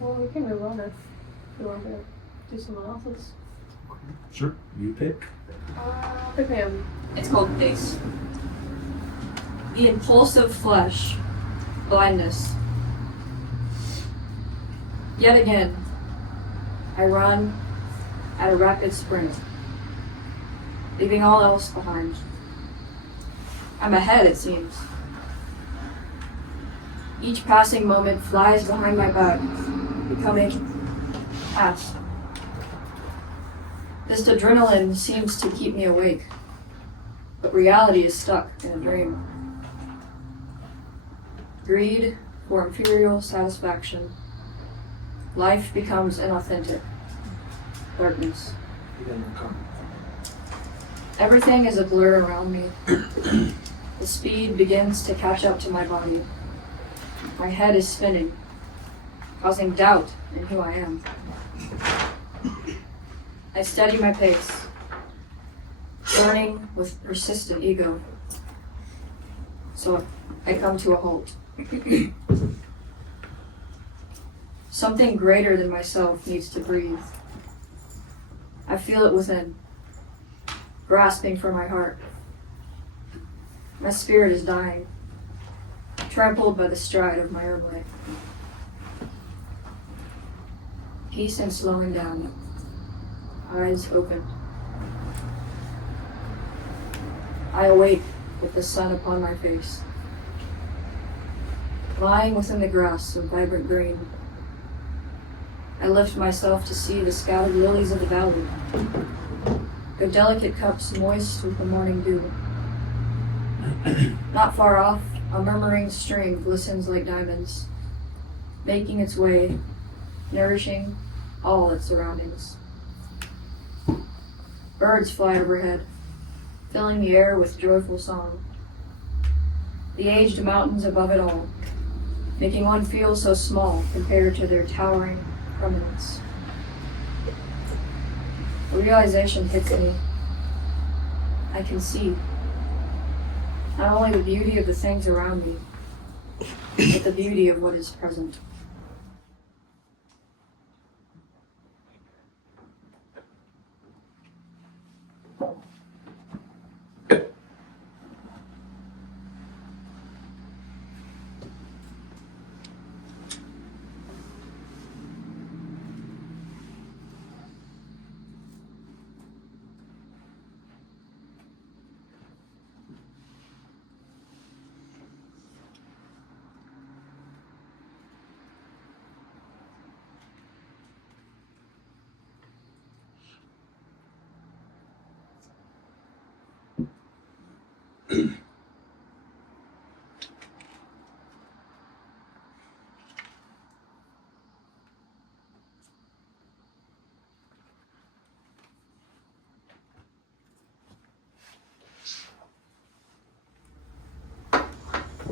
Well, we can move on if you want to do someone else's. Sure, you pick. Pick me up. It's called face. The impulsive flesh, blindness. Yet again, I run at a rapid sprint, leaving all else behind. I'm ahead, it seems. Each passing moment flies behind my back, becoming past. This adrenaline seems to keep me awake, but reality is stuck in a dream. Greed for imperial satisfaction. Life becomes inauthentic. Darkness. Everything is a blur around me. The speed begins to catch up to my body. My head is spinning, causing doubt in who I am. I steady my pace, burning with persistent ego. So I come to a halt. Something greater than myself needs to breathe. I feel it within, grasping for my heart. My spirit is dying, trampled by the stride of my own way. Peace and slowing down, eyes open. I awake with the sun upon my face. Lying within the grass of vibrant green, I lift myself to see the scattered lilies of the valley, their delicate cups moist with the morning dew. Not far off, a murmuring stream glistens like diamonds, making its way, nourishing all its surroundings. Birds fly overhead, filling the air with joyful song. The aged mountains above it all, making one feel so small compared to their towering permanence. A realization hits me. I can see not only the beauty of the things around me, but the beauty of what is present.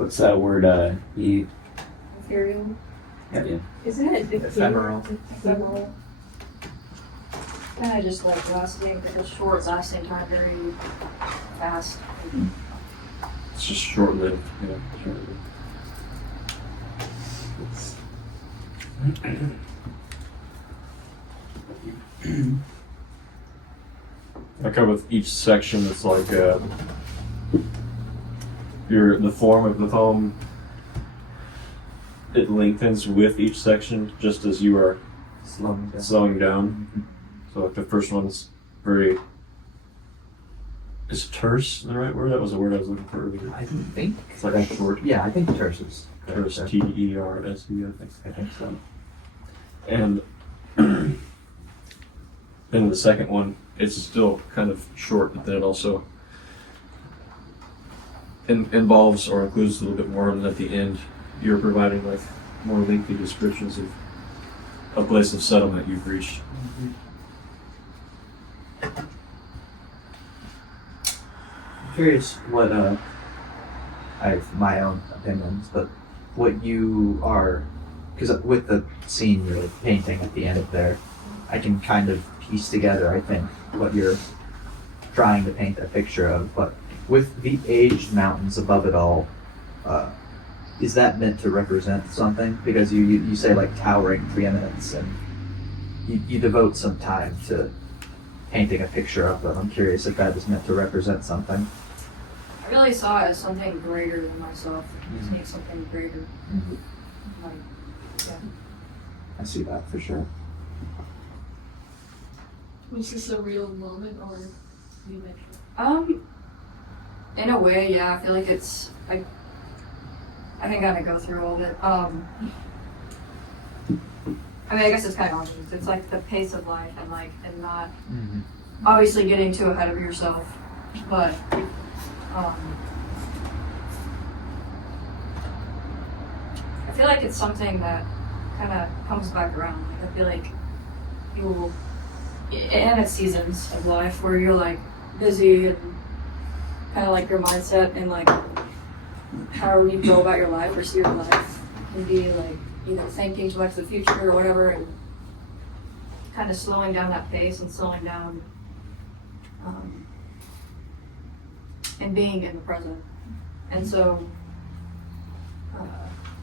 What's that word? Ethereal. Yeah. Isn't it Ephemeral. Ephemeral. Kind of just like lasting, like a short lasting time, very fast. It's just short-lived. Yeah, short-lived. I come with each section. It's like the form of the poem. It lengthens with each section, just as you are slowing down. So like the first one's very. Is terse the right word? That was the word I was looking for earlier. I think. It's like a short. Yeah, I think terse is Terse, T-E-R-S-E, I think. I think so. And then the second one, it's still kind of short, but then it also involves or includes a little bit more, and at the end, you're providing like more lengthy descriptions of a place of settlement you've reached. I'm curious what I have my own opinions, but what you are, because with the scene you're painting at the end of there, I can kind of piece together, I think, what you're trying to paint a picture of. But with the aged mountains above it all, is that meant to represent something? Because you say like towering preeminence, and you devote some time to painting a picture of them. I'm curious if that is meant to represent something. I really saw it as something greater than myself. Seeing something greater. Like, yeah. I see that for sure. Was this a real moment or you make it? In a way, yeah. I feel like it's I can kind of go through all of it. I mean, I guess it's kind of obvious. It's like the pace of life and not obviously getting too ahead of yourself, but I feel like it's something that kind of comes back around. Like, I feel like you, and it's seasons of life where you're like busy and kind of like your mindset and like how you go about your life or see your life can be like either thinking too much of the future or whatever, and kind of slowing down that pace and slowing down and being in the present. And so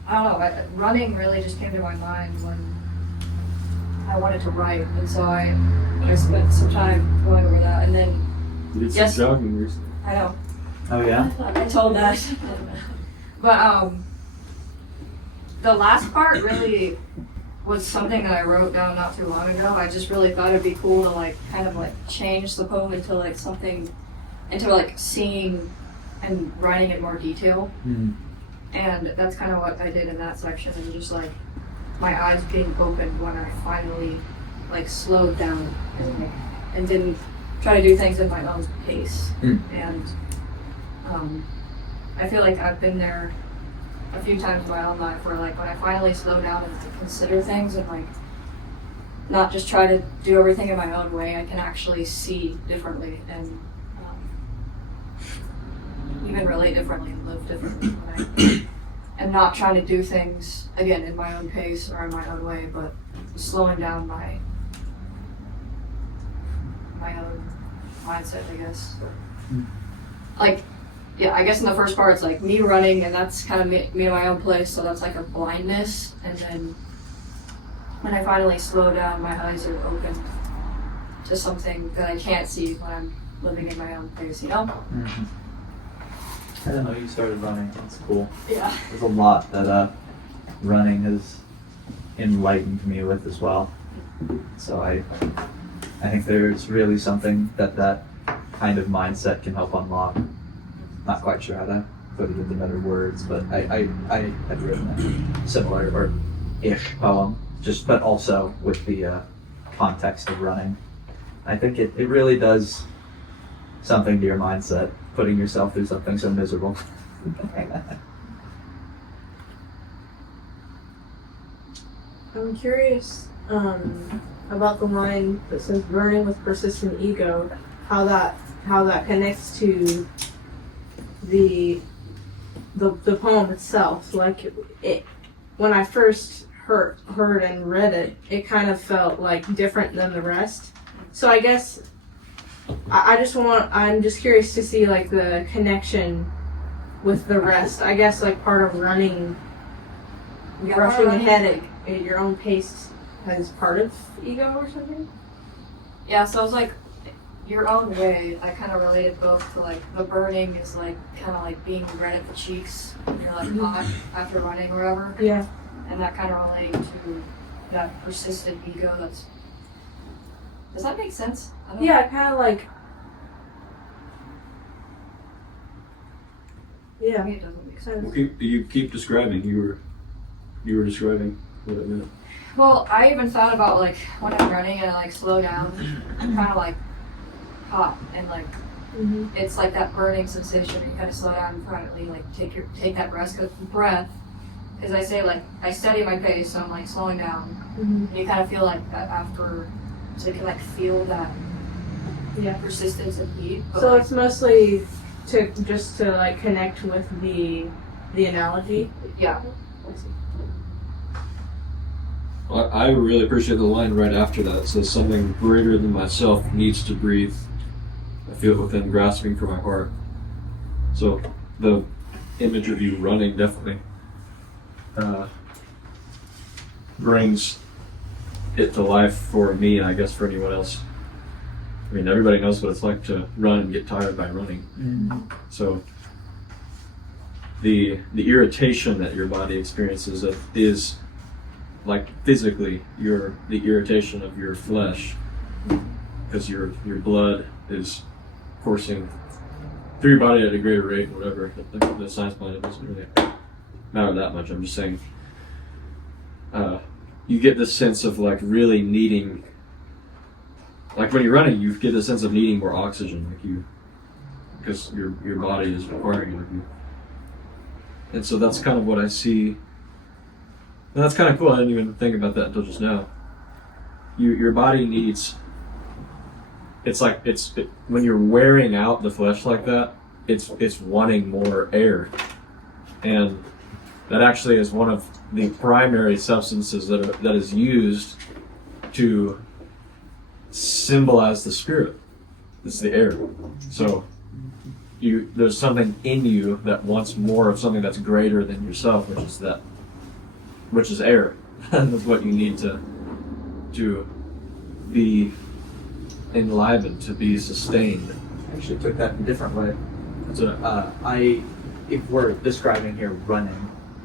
I don't know, running really just came to my mind when I wanted to write, and so I spent some time going over that, and then You did some Yes. jogging recently. I know Oh yeah? I told that, but the last part really was something that I wrote down not too long ago. I just really thought it'd be cool to like kind of like change the poem into like something, into like seeing and writing in more detail. And that's kind of what I did in that section, and just like my eyes being opened when I finally like slowed down and didn't try to do things at my own pace. And I feel like I've been there a few times in my own life where like when I finally slow down and consider things and like not just try to do everything in my own way, I can actually see differently and even relate differently and live differently when I am not trying to do things again in my own pace or in my own way, but slowing down my own mindset, I guess. Like, yeah, I guess in the first part it's like me running, and that's kind of me in my own place, so that's like a blindness. And then when I finally slow down, my eyes are open to something that I can't see when I'm living in my own pace, you know? I didn't know you started running. That's cool. Yeah. There's a lot that running has enlightened me with as well. So I think there's really something that kind of mindset can help unlock. Not quite sure how to put it into better words, but I had written a similar or ish poem, but also with the context of running. I think it really does something to your mindset, putting yourself through something so miserable. I'm curious about the line that says "burning with persistent ego," how that connects to the the poem itself. Like it, when I first heard and read it, it kind of felt like different than the rest. So I guess I'm just curious to see like the connection with the rest. I guess like part of running, rushing ahead at your own pace as part of ego or something. Yeah, so I was like, your own way, I kind of related both to like the burning is like kind of like being red at the cheeks when you're like hot after running or whatever. Yeah. And that kind of related to that persistent ego that's. Does that make sense? I don't know. Yeah, kind of like. To Yeah. me, it doesn't make sense. Well, you keep describing. You were describing what it meant. Well, I even thought about like when I'm running and I like slow down, I'm kind of like hot and like it's like that burning sensation. You kind of slow down and finally like take that breath. Because I say like I steady my pace, so I'm like slowing down. And you kind of feel like that after, so you can like feel that persistence and heat. But So like, it's mostly to like connect with the analogy. yeah. I really appreciate the line right after that. It says, something greater than myself needs to breathe. I feel it within, grasping for my heart. So the image of you running definitely brings it to life for me, and I guess for anyone else. I mean, everybody knows what it's like to run and get tired by running. So the irritation that your body experiences is like physically the irritation of your flesh, because your blood is coursing through your body at a greater rate, whatever. The science behind it doesn't really matter that much. I'm just saying you get this sense of like really needing, like when you're running, you get this sense of needing more oxygen, because your body is requiring it of you. And so that's kind of what I see. And that's kind of cool. I didn't even think about that until just now. Your body needs. It's like when you're wearing out the flesh like that, it's wanting more air, and that actually is one of the primary substances that is used to symbolize the spirit. It's the air. So there's something in you that wants more of something that's greater than yourself, which is air. That's what you need to be enlivened, to be sustained. I actually took that in a different way. So, If we're describing here running,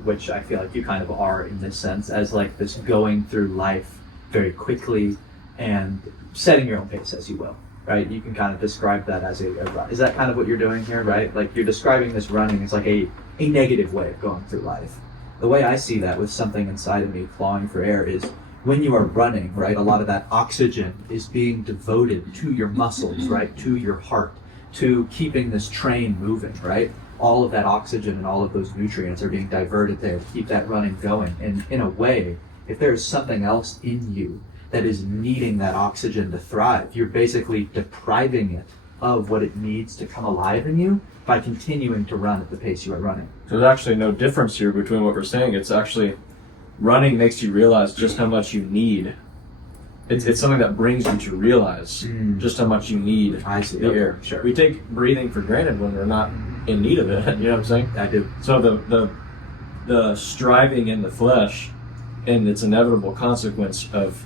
which I feel like you kind of are in this sense, as like this going through life very quickly and setting your own pace, as you will, right? You can kind of describe that as a run. Is that kind of what you're doing here, right? Like you're describing this running as like a negative way of going through life. The way I see that with something inside of me clawing for air is when you are running, right, a lot of that oxygen is being devoted to your muscles, right, to your heart, to keeping this train moving, right? All of that oxygen and all of those nutrients are being diverted there to keep that running going. And in a way, if there's something else in you that is needing that oxygen to thrive, you're basically depriving it of what it needs to come alive in you by continuing to run at the pace you are running. there's actually no difference here between what we're saying. It's actually running makes you realize just how much you need. It's something that brings you to realize just how much you need I see. the air. Sure. We take breathing for granted when we're not in need of it. You know what I'm saying? I do. So the striving in the flesh and its inevitable consequence of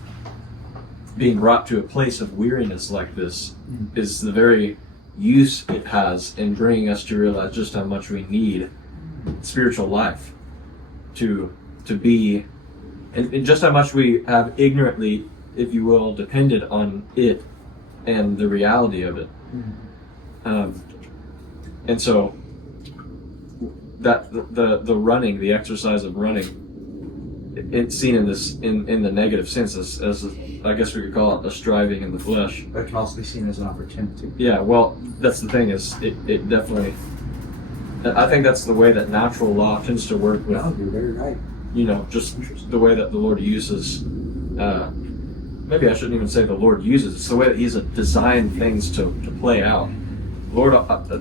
being brought to a place of weariness like this is the very use it has in bringing us to realize just how much we need spiritual life to be, and just how much we have ignorantly, if you will, depended on it and the reality of it. And so that the running, the exercise of running, it's seen in this in the negative sense as I guess we could call it a striving in the flesh. But it can also be seen as an opportunity. Yeah, well, that's the thing, is it definitely, I think that's the way that natural law tends to work with, No, you're very right. just the way that the Lord uses, maybe I shouldn't even say the Lord uses, it's the way that He's designed things to play out. Lord,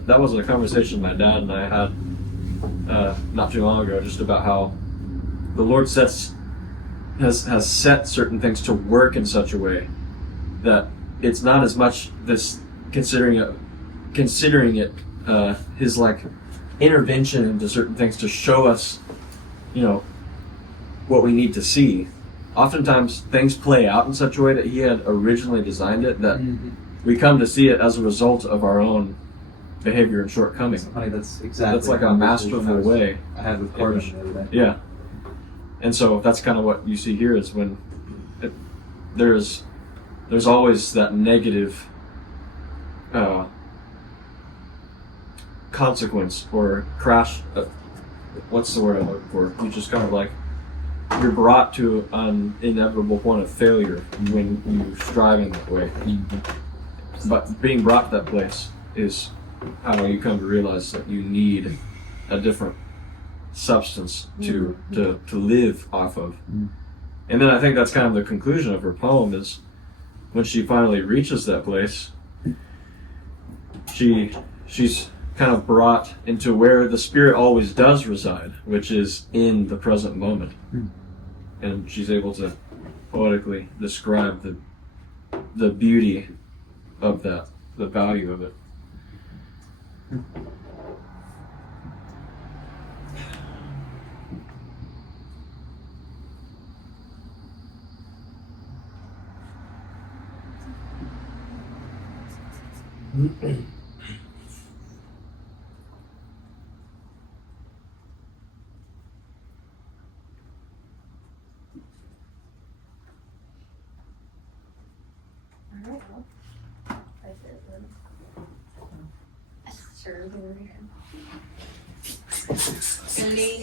that was a conversation my dad and I had not too long ago, just about how the Lord has set certain things to work in such a way that it's not as much this considering it his like intervention into certain things to show us, what we need to see. Oftentimes things play out in such a way that he had originally designed it, that we come to see it as a result of our own behavior and shortcoming. Funny, that's exactly. That's like a masterful way. I had with Corbin the other day. Yeah. And so that's kind of what you see here is when there's always that negative consequence or crash. What's the word I'm looking for? You just kind of like, you're brought to an inevitable point of failure when you strive in that way. But being brought to that place is how you come to realize that you need a different substance to live off of. And then I think that's kind of the conclusion of her poem is when she finally reaches that place, she's kind of brought into where the spirit always does reside, which is in the present moment. And she's able to poetically describe the beauty of that, the value of it.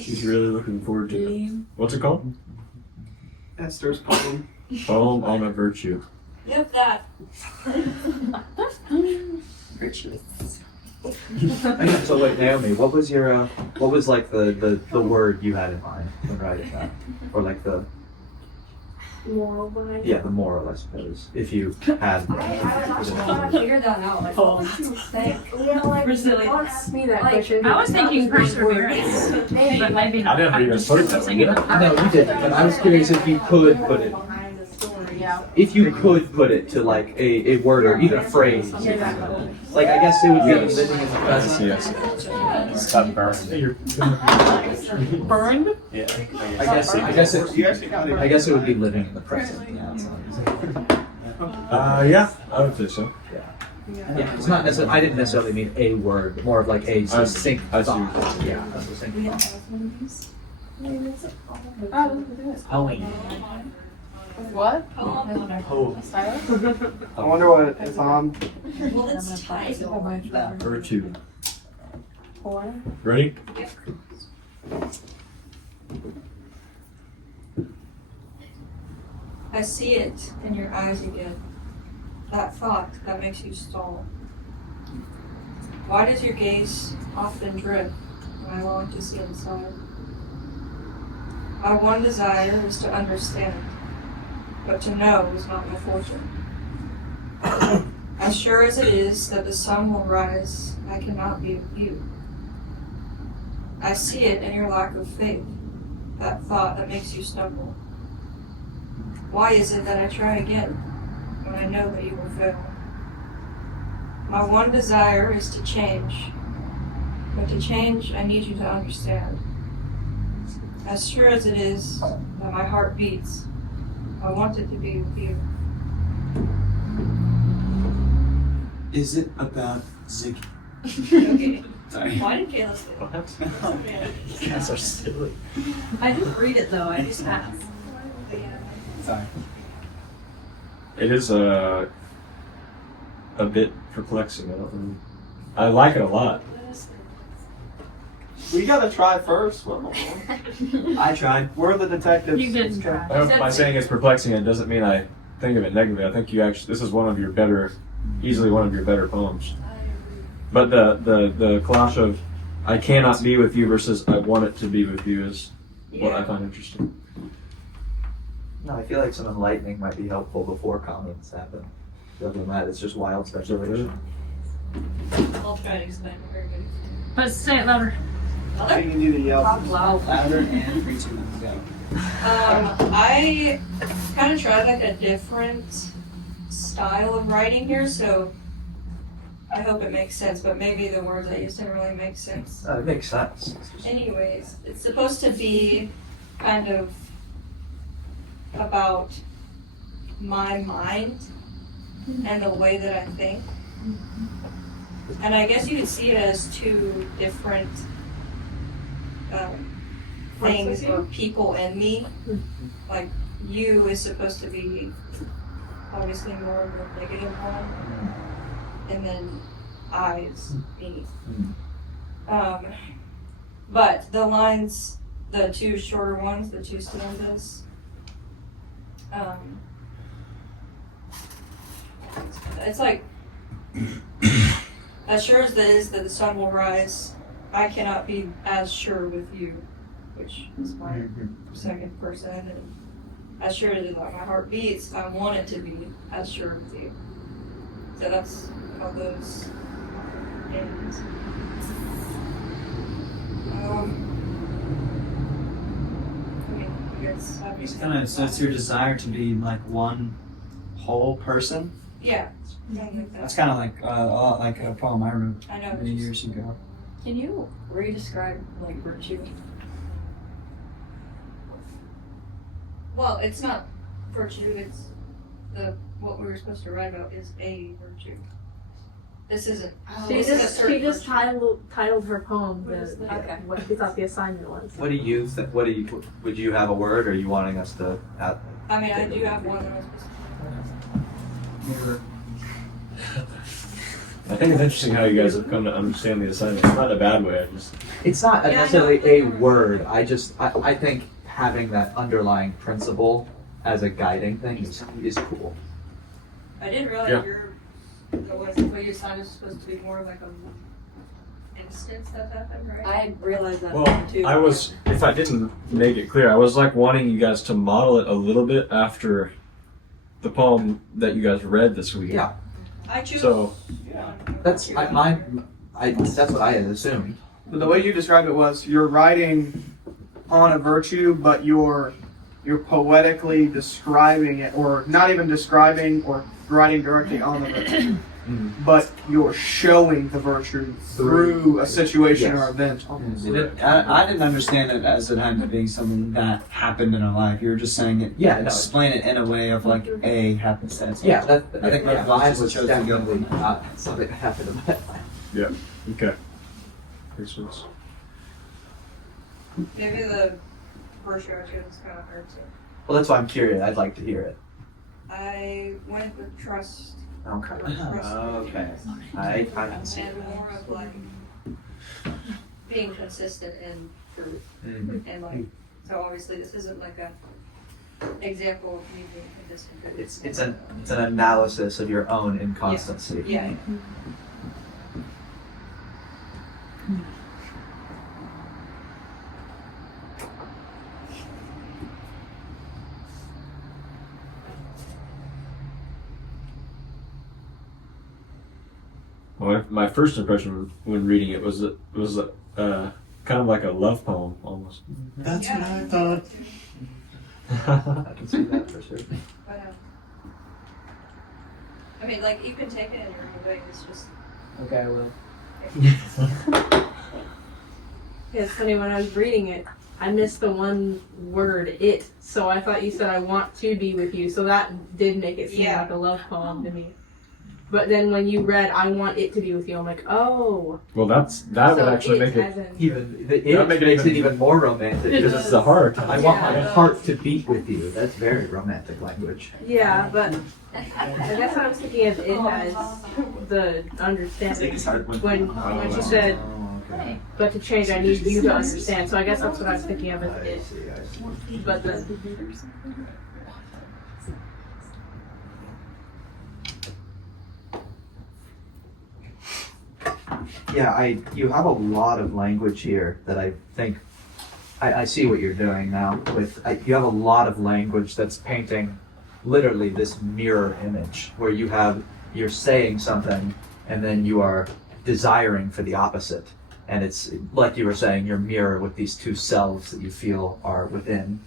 She's really looking forward to it. What's it called? Esther's poem. Poem on a Virtue. Yep, that. So wait, Naomi, what was your what was like the word you had in mind when writing that, or like the Moral behind it. yeah the moral I suppose if you had. I figured that out. Like, Resilience. Don't ask me that question. I was thinking perseverance, but maybe not. I didn't even put it that way, did I? No, you didn't. But I was curious if you could put it. Behind the story. Yeah. If you could put it to like a word or even a phrase. Like I guess it would be living in the present. Yes. Burned? Yeah. I guess it would be living in the present. Yeah, I would say so. Yeah, it's not necessarily. I didn't necessarily mean a word, but more of like a succinct I see. thought. Yeah, a succinct thought. What? I wonder what it's on. Well, it's tied. Virtue. Ready? I see it in your eyes again. That thought that makes you stall. Why does your gaze often drift when I long to see inside? My one desire is to understand, but to know is not my fortune. As sure as it is that the sun will rise, I cannot be with you. I see it in your lack of faith, that thought that makes you stumble. Why is it that I try again when I know that you will fail? My one desire is to change, but to change I need you to understand. As sure as it is that my heart beats, I want it to be with you. Is it about Ziggy? Okay. Sorry. Why did Kayla say that? You guys are silly. I didn't read it though, I just asked. Sorry. It is a bit perplexing. I like it a lot. We gotta try first. I tried. We're the detectives. You didn't try. I hope by saying it's perplexing, it doesn't mean I think of it negatively. I think this is one of your better, easily one of your better poems. But the clash of I cannot be with you versus I want it to be with you is what I find interesting. No, I feel like some enlightening might be helpful before comments happen. Other than that, it's just wild speculation. I'll try to explain it very good. But say it louder. So you can do the yell. Talk loud. Louder and 3, 2, 1, go. I kind of tried like a different style of writing here, so I hope it makes sense, but maybe the words I used didn't really make sense. It makes sense. Anyways, it's supposed to be kind of about my mind and the way that I think. And I guess you could see it as two different things or people in me. Like you is supposed to be obviously more of the negative one, and then I is me. But the lines, the two shorter ones, the two stanzas, it's like, as sure as it is that the sun will rise, I cannot be as sure with you, which is my second person, and as sure as like my heart beats, I want it to be as sure with you. So that's how those end. I guess I It's kind of, so it's your desire to be like one whole person. yeah. Like That's kind of like a lot like a poem I wrote I know. many years ago. Can you re-describe like virtue? Well, it's not virtue. It's what we were supposed to write about is a virtue. This isn't. She This is a just certain virtue. titled her poem Okay. what she thought the assignment was. What do you think? Would you have a word, or are you wanting us to add? I mean, I do have one that I was supposed to. I think it's interesting how you guys have come to understand the assignment. It's not in a bad way. I just It's not Yeah, I necessarily know. a word. I think having that underlying principle as a guiding thing is cool. I didn't realize Yeah. the way you assigned is supposed to be more like a instance that happened, right? I realized that Well, too. I was, if I didn't make it clear, I was like wanting you guys to model it a little bit after the poem that you guys read this week. Yeah. I choose. So That's that's what I had assumed. The way you described it was you're writing on a virtue, but you're poetically describing it, or not even describing or writing directly on the virtue, but you're showing the virtue through a situation or event. I didn't understand it as it had to be something that happened in our life. You were just saying it. Yeah, no. Explain it in a way of like a happenstance. Yeah, I think Yeah. the vibe was Chose to go. definitely not something that happened in my life. yeah, okay. Makes sense. Maybe the virtue I chose is kind of hard too. Well, that's why I'm curious. I'd like to hear it. I went with trust. Okay. Trust. Okay. I can see And more of like being consistent in truth. Mhm. And like, so obviously this isn't like a example of me being consistent. but It's an analysis of your own inconstancy. Yeah. Well, my first impression when reading it was kind of like a love poem almost. That's Yeah, what I thought. I can see that for sure. But I mean, like you can take it in your own way. It's just Okay, I will. It's funny, when I was reading it, I missed the one word, it. So I thought you said I want to be with you. So that did make it seem Yeah. like a love poem to me. But then when you read, I want it to be with you, I'm like, oh. Well, that so would actually make it. as in- Even That it make it makes it even- even more romantic It because This is the heart. I want my Yeah. heart to beat with you. That's very romantic language. Yeah, but I guess I was thinking of it as the understanding. When she said, Oh, okay. but to change, I need you to understand. So I guess that's what I was thinking of as I it. see, I see. But the Yeah, you have a lot of language here that I think I see what you're doing now with you have a lot of language that's painting literally this mirror image where you're saying something and then you are desiring for the opposite, and it's like you were saying, your mirror with these two selves that you feel are within,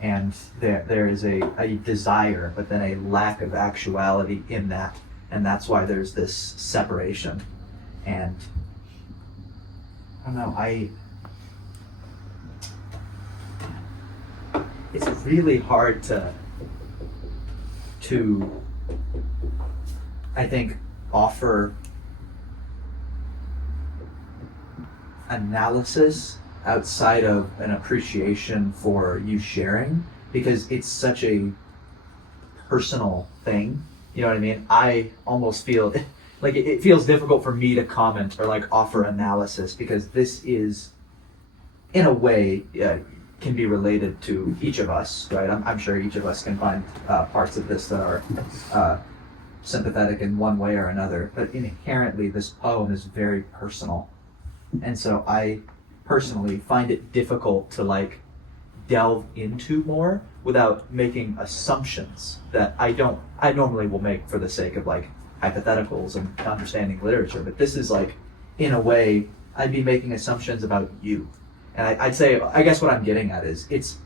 and there is a desire, but then a lack of actuality in that, and that's why there's this separation. And I don't know, it's really hard to I think offer analysis outside of an appreciation for you sharing, because it's such a personal thing. You know what I mean? I almost feel like it feels difficult for me to comment or like offer analysis, because this is, in a way, can be related to each of us, right? I'm sure each of us can find parts of this that are sympathetic in one way or another, but inherently this poem is very personal. And so I personally find it difficult to like delve into more without making assumptions that I normally will make for the sake of like hypotheticals and understanding literature. But this is like, in a way, I'd be making assumptions about you. And I'd say, I guess what I'm getting at is,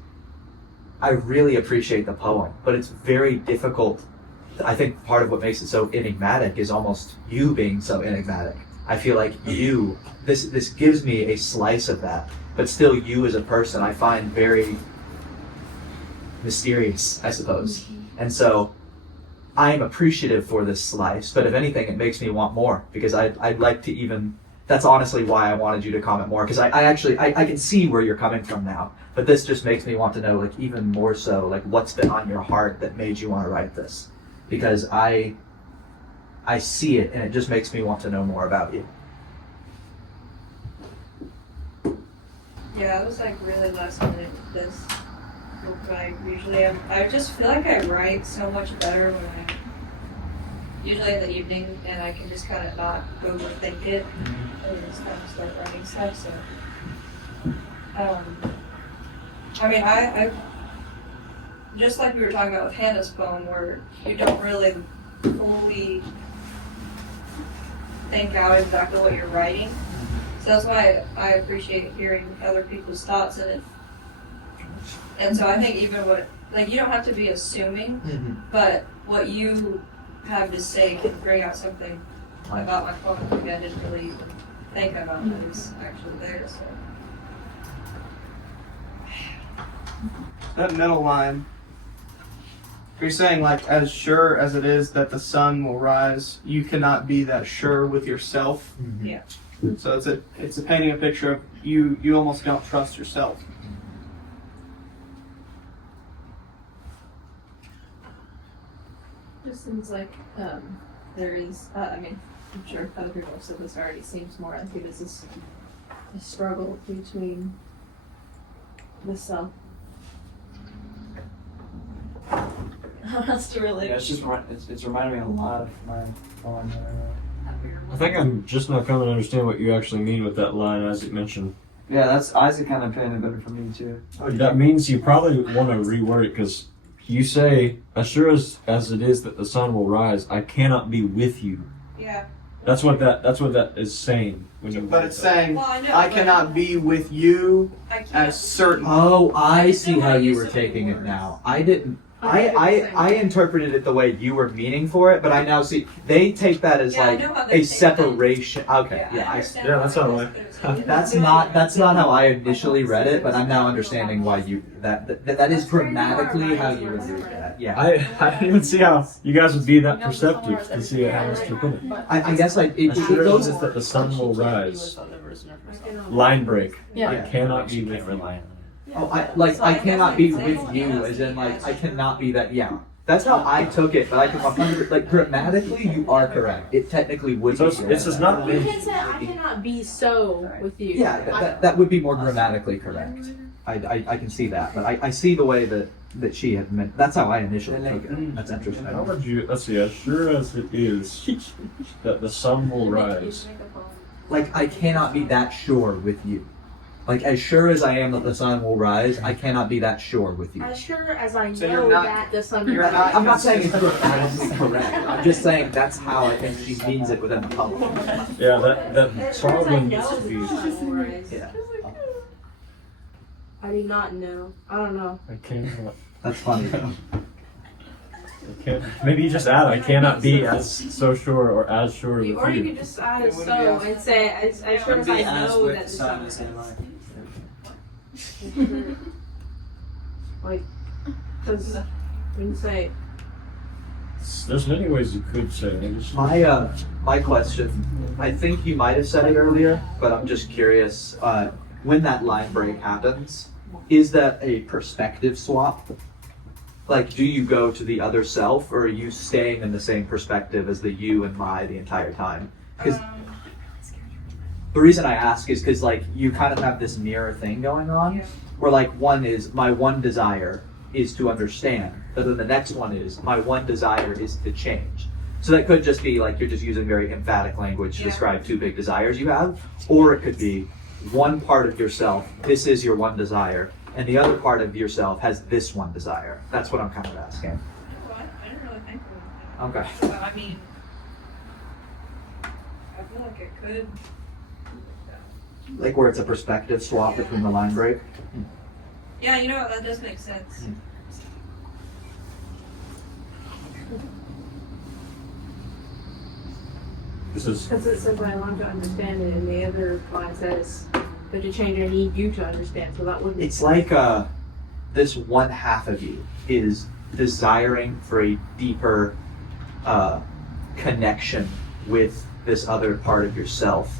I really appreciate the poem, but it's very difficult. I think part of what makes it so enigmatic is almost you being so enigmatic. I feel like this gives me a slice of that, but still you as a person I find very mysterious, I suppose. And so I'm appreciative for this slice, but if anything, it makes me want more, because I'd like to even, that's honestly why I wanted you to comment more, because I can see where you're coming from now, but this just makes me want to know, like, even more so, like, what's been on your heart that made you want to write this, because I see it and it just makes me want to know more about you. Yeah, I was like really last minute with this. Like usually I just feel like I write so much better when I usually in the evening, and I can just kind of not overthink it and just kind of start writing stuff. So I mean I just like we were talking about with Hannah's poem, where you don't really fully think out exactly what you're writing. So that's why I appreciate hearing other people's thoughts in it. And so I think even you don't have to be assuming, but what you have to say can bring out something about my poem that I didn't really even think about that is actually there. So That middle line, you're saying, like, as sure as it is that the sun will rise, you cannot be that sure with yourself. Yeah. So it's a painting a picture of you almost don't trust yourself. Just seems like there is, I mean, I'm sure other people have said this already, seems more like it is a struggle between the self. that's to really. Yeah, it's reminding me a lot of my poem. I think I'm just not coming to understand what you actually mean with that line, Isaac mentioned. Yeah, that's Isaac kind of painted better for me too. That means you probably want to reword it, because you say, as sure as it is that the sun will rise, I cannot be with you. Yeah. That's what that is saying. But it's saying, Well, I know, I but cannot be with you I can't. as certain. Oh, I see didn't how wanna you use were so taking many it now. words. I didn't. I I interpreted it the way you were meaning for it, but I now see they take that as Yeah, I like know how they a take that. separation. Okay, yeah, understand Yeah, why that's it how was- I- it was- that's not how I initially read it, but I'm now understanding why you that is grammatically how you would read that. Yeah, I didn't even see how you guys would be that perceptive to see how else to put it. I guess like it As sure as goes. it is that the sun will rise. Line break. Yeah. I cannot be with you. Oh, I cannot be with you, as in like I cannot be that. Yeah, that's how I took it. But I can 100 like grammatically, you are correct. It technically would. So be this is not You can say, I cannot be so with you. Yeah, that would be more grammatically correct. I can see that, but I see the way that she had meant. That's how I initially took it. That's interesting. How would you? Let's see. As sure as it is that the sun will rise. Like I cannot be that sure with you. Like, as sure as I am that the sun will rise, I cannot be that sure with you. As sure as I So know you're not- that the sun you're will not- I'm not saying it's correct. I'm just saying that's how I think she means it within the poem. Yeah, that As sure as I problem know needs to that be. the sun will rise. Yeah, I do not know. I don't know. I can't. that's funny. I can't. Maybe you just add. I cannot be as so sure or as sure with Or you you. could just add It a wouldn't so be as- and say as sure Would as be I as know with that the the sun sun is will in rise. line. Like, because when you say There's many ways you could say it. I just- My question, I think you might have said it earlier, but I'm just curious, when that line break happens, is that a perspective swap? Like, do you go to the other self, or are you staying in the same perspective as the you and my the entire time? Because the reason I ask is because, like, you kind of have this mirror thing going on, where, like, one is, my one desire is to understand, but then the next one is, my one desire is to change. So that could just be, like, you're just using very emphatic language to describe two big desires you have, or it could be one part of yourself, this is your one desire, and the other part of yourself has this one desire. That's what I'm kind of asking. Well, I didn't really think of it. Okay. But I mean, I feel like it could. Like where it's a perspective swap between the line break. Yeah, you know, that does make sense. This is because it says I want to understand it, and the other line says but to change I need you to understand. So that wouldn't. It's like this one half of you is desiring for a deeper connection with this other part of yourself,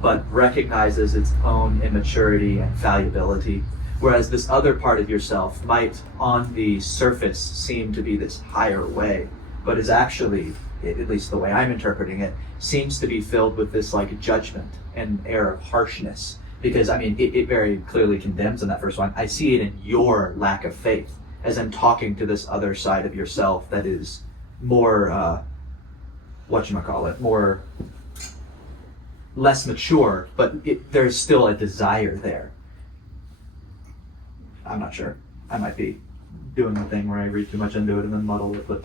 but recognizes its own immaturity and fallibility. Whereas this other part of yourself might, on the surface, seem to be this higher way, but is actually, at least the way I'm interpreting it, seems to be filled with this like judgment and air of harshness. Because I mean, it very clearly condemns in that first one. I see it in your lack of faith, as I'm talking to this other side of yourself that is more, more less mature, but there's still a desire there. I'm not sure. I might be doing the thing where I read too much into it and then muddle it, but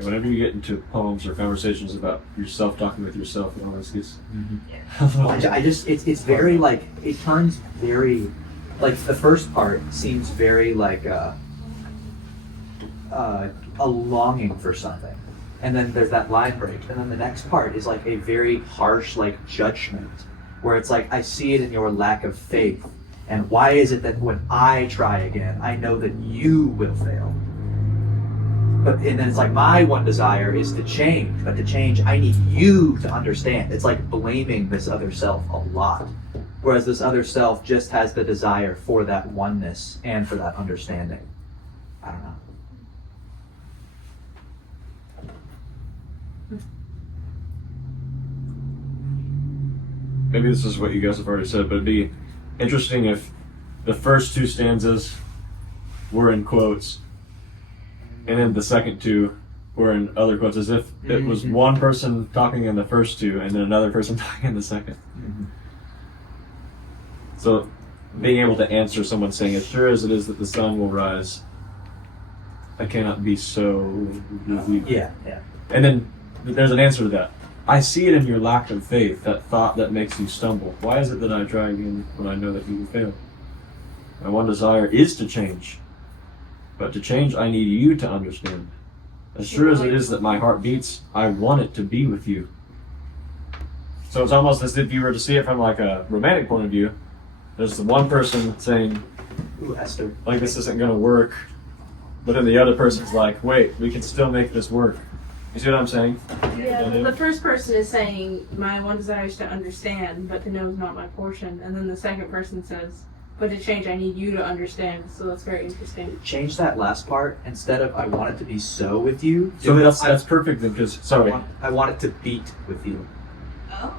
whenever you get into poems or conversations about yourself talking with yourself, it always gets. I just it's very like it turns very like the first part seems very like a longing for something, and then there's that line break, and then the next part is like a very harsh like judgment where it's like I see it in your lack of faith, and why is it that when I try again I know that you will fail. But and then it's like my one desire is to change, but to change I need you to understand. It's like blaming this other self a lot, whereas this other self just has the desire for that oneness and for that understanding. I don't know. Maybe this is what you guys have already said, but it'd be interesting if the first two stanzas were in quotes, and then the second two were in other quotes, as if it was one person talking in the first two and then another person talking in the second. So being able to answer someone saying, as sure as it is that the sun will rise, I cannot be so. Yeah. And then there's an answer to that. I see it in your lack of faith, that thought that makes you stumble. Why is it that I try again when I know that you will fail? My one desire is to change. But to change, I need you to understand. As sure as it is that my heart beats, I want it to be with you. So it's almost as if you were to see it from like a romantic point of view. There's the one person saying, Ooh, Esther. like, this isn't going to work. But then the other person's like, wait, we can still make this work. You see what I'm saying? Yeah, the first person is saying, my one desire is to understand, but to know is not my portion. And then the second person says, but to change, I need you to understand. So that's very interesting. Change that last part instead of I want it to be so with you. So that's perfect then, because, sorry. I want it to beat with you. Oh.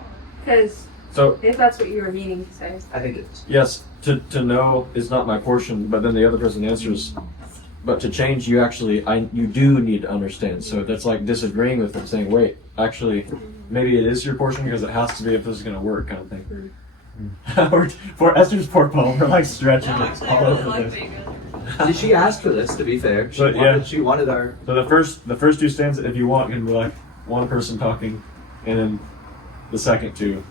Because So, if that's what you were meaning to say. I think it is. yes, to know is not my portion, but then the other person answers, but to change, you actually, you do need to understand. So that's like disagreeing with them, saying, "Wait, actually, maybe it is your portion because it has to be if this is going to work," kind of thing. For Esther's poor poem, we're like stretching No, it actually, all I really over like this. being Did she ask for this? To be fair, But, yeah. She wanted our. So the first two stanzas, if you want, can be like one person talking, and then the second two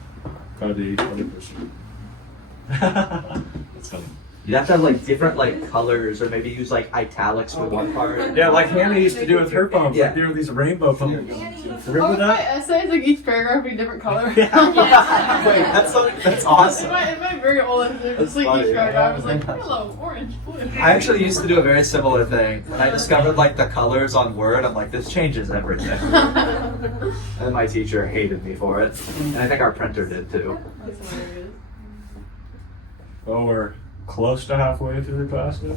are the other person. That's funny. You'd have to have like different like colors, or maybe use like italics for one part. Yeah, like Hannah used to do with her poems. Yeah. Like there were these rainbow poems. Remember my that? essays, like each paragraph be different color. Wait, that's awesome. In my very old essays, That's just like funny. each paragraph was like, hello, orange, blue. I actually used to do a very similar thing. When I discovered like the colors on Word, I'm like, this changes everything. And my teacher hated me for it, and I think our printer did too. That's hilarious. Well, we're close to halfway through the class now.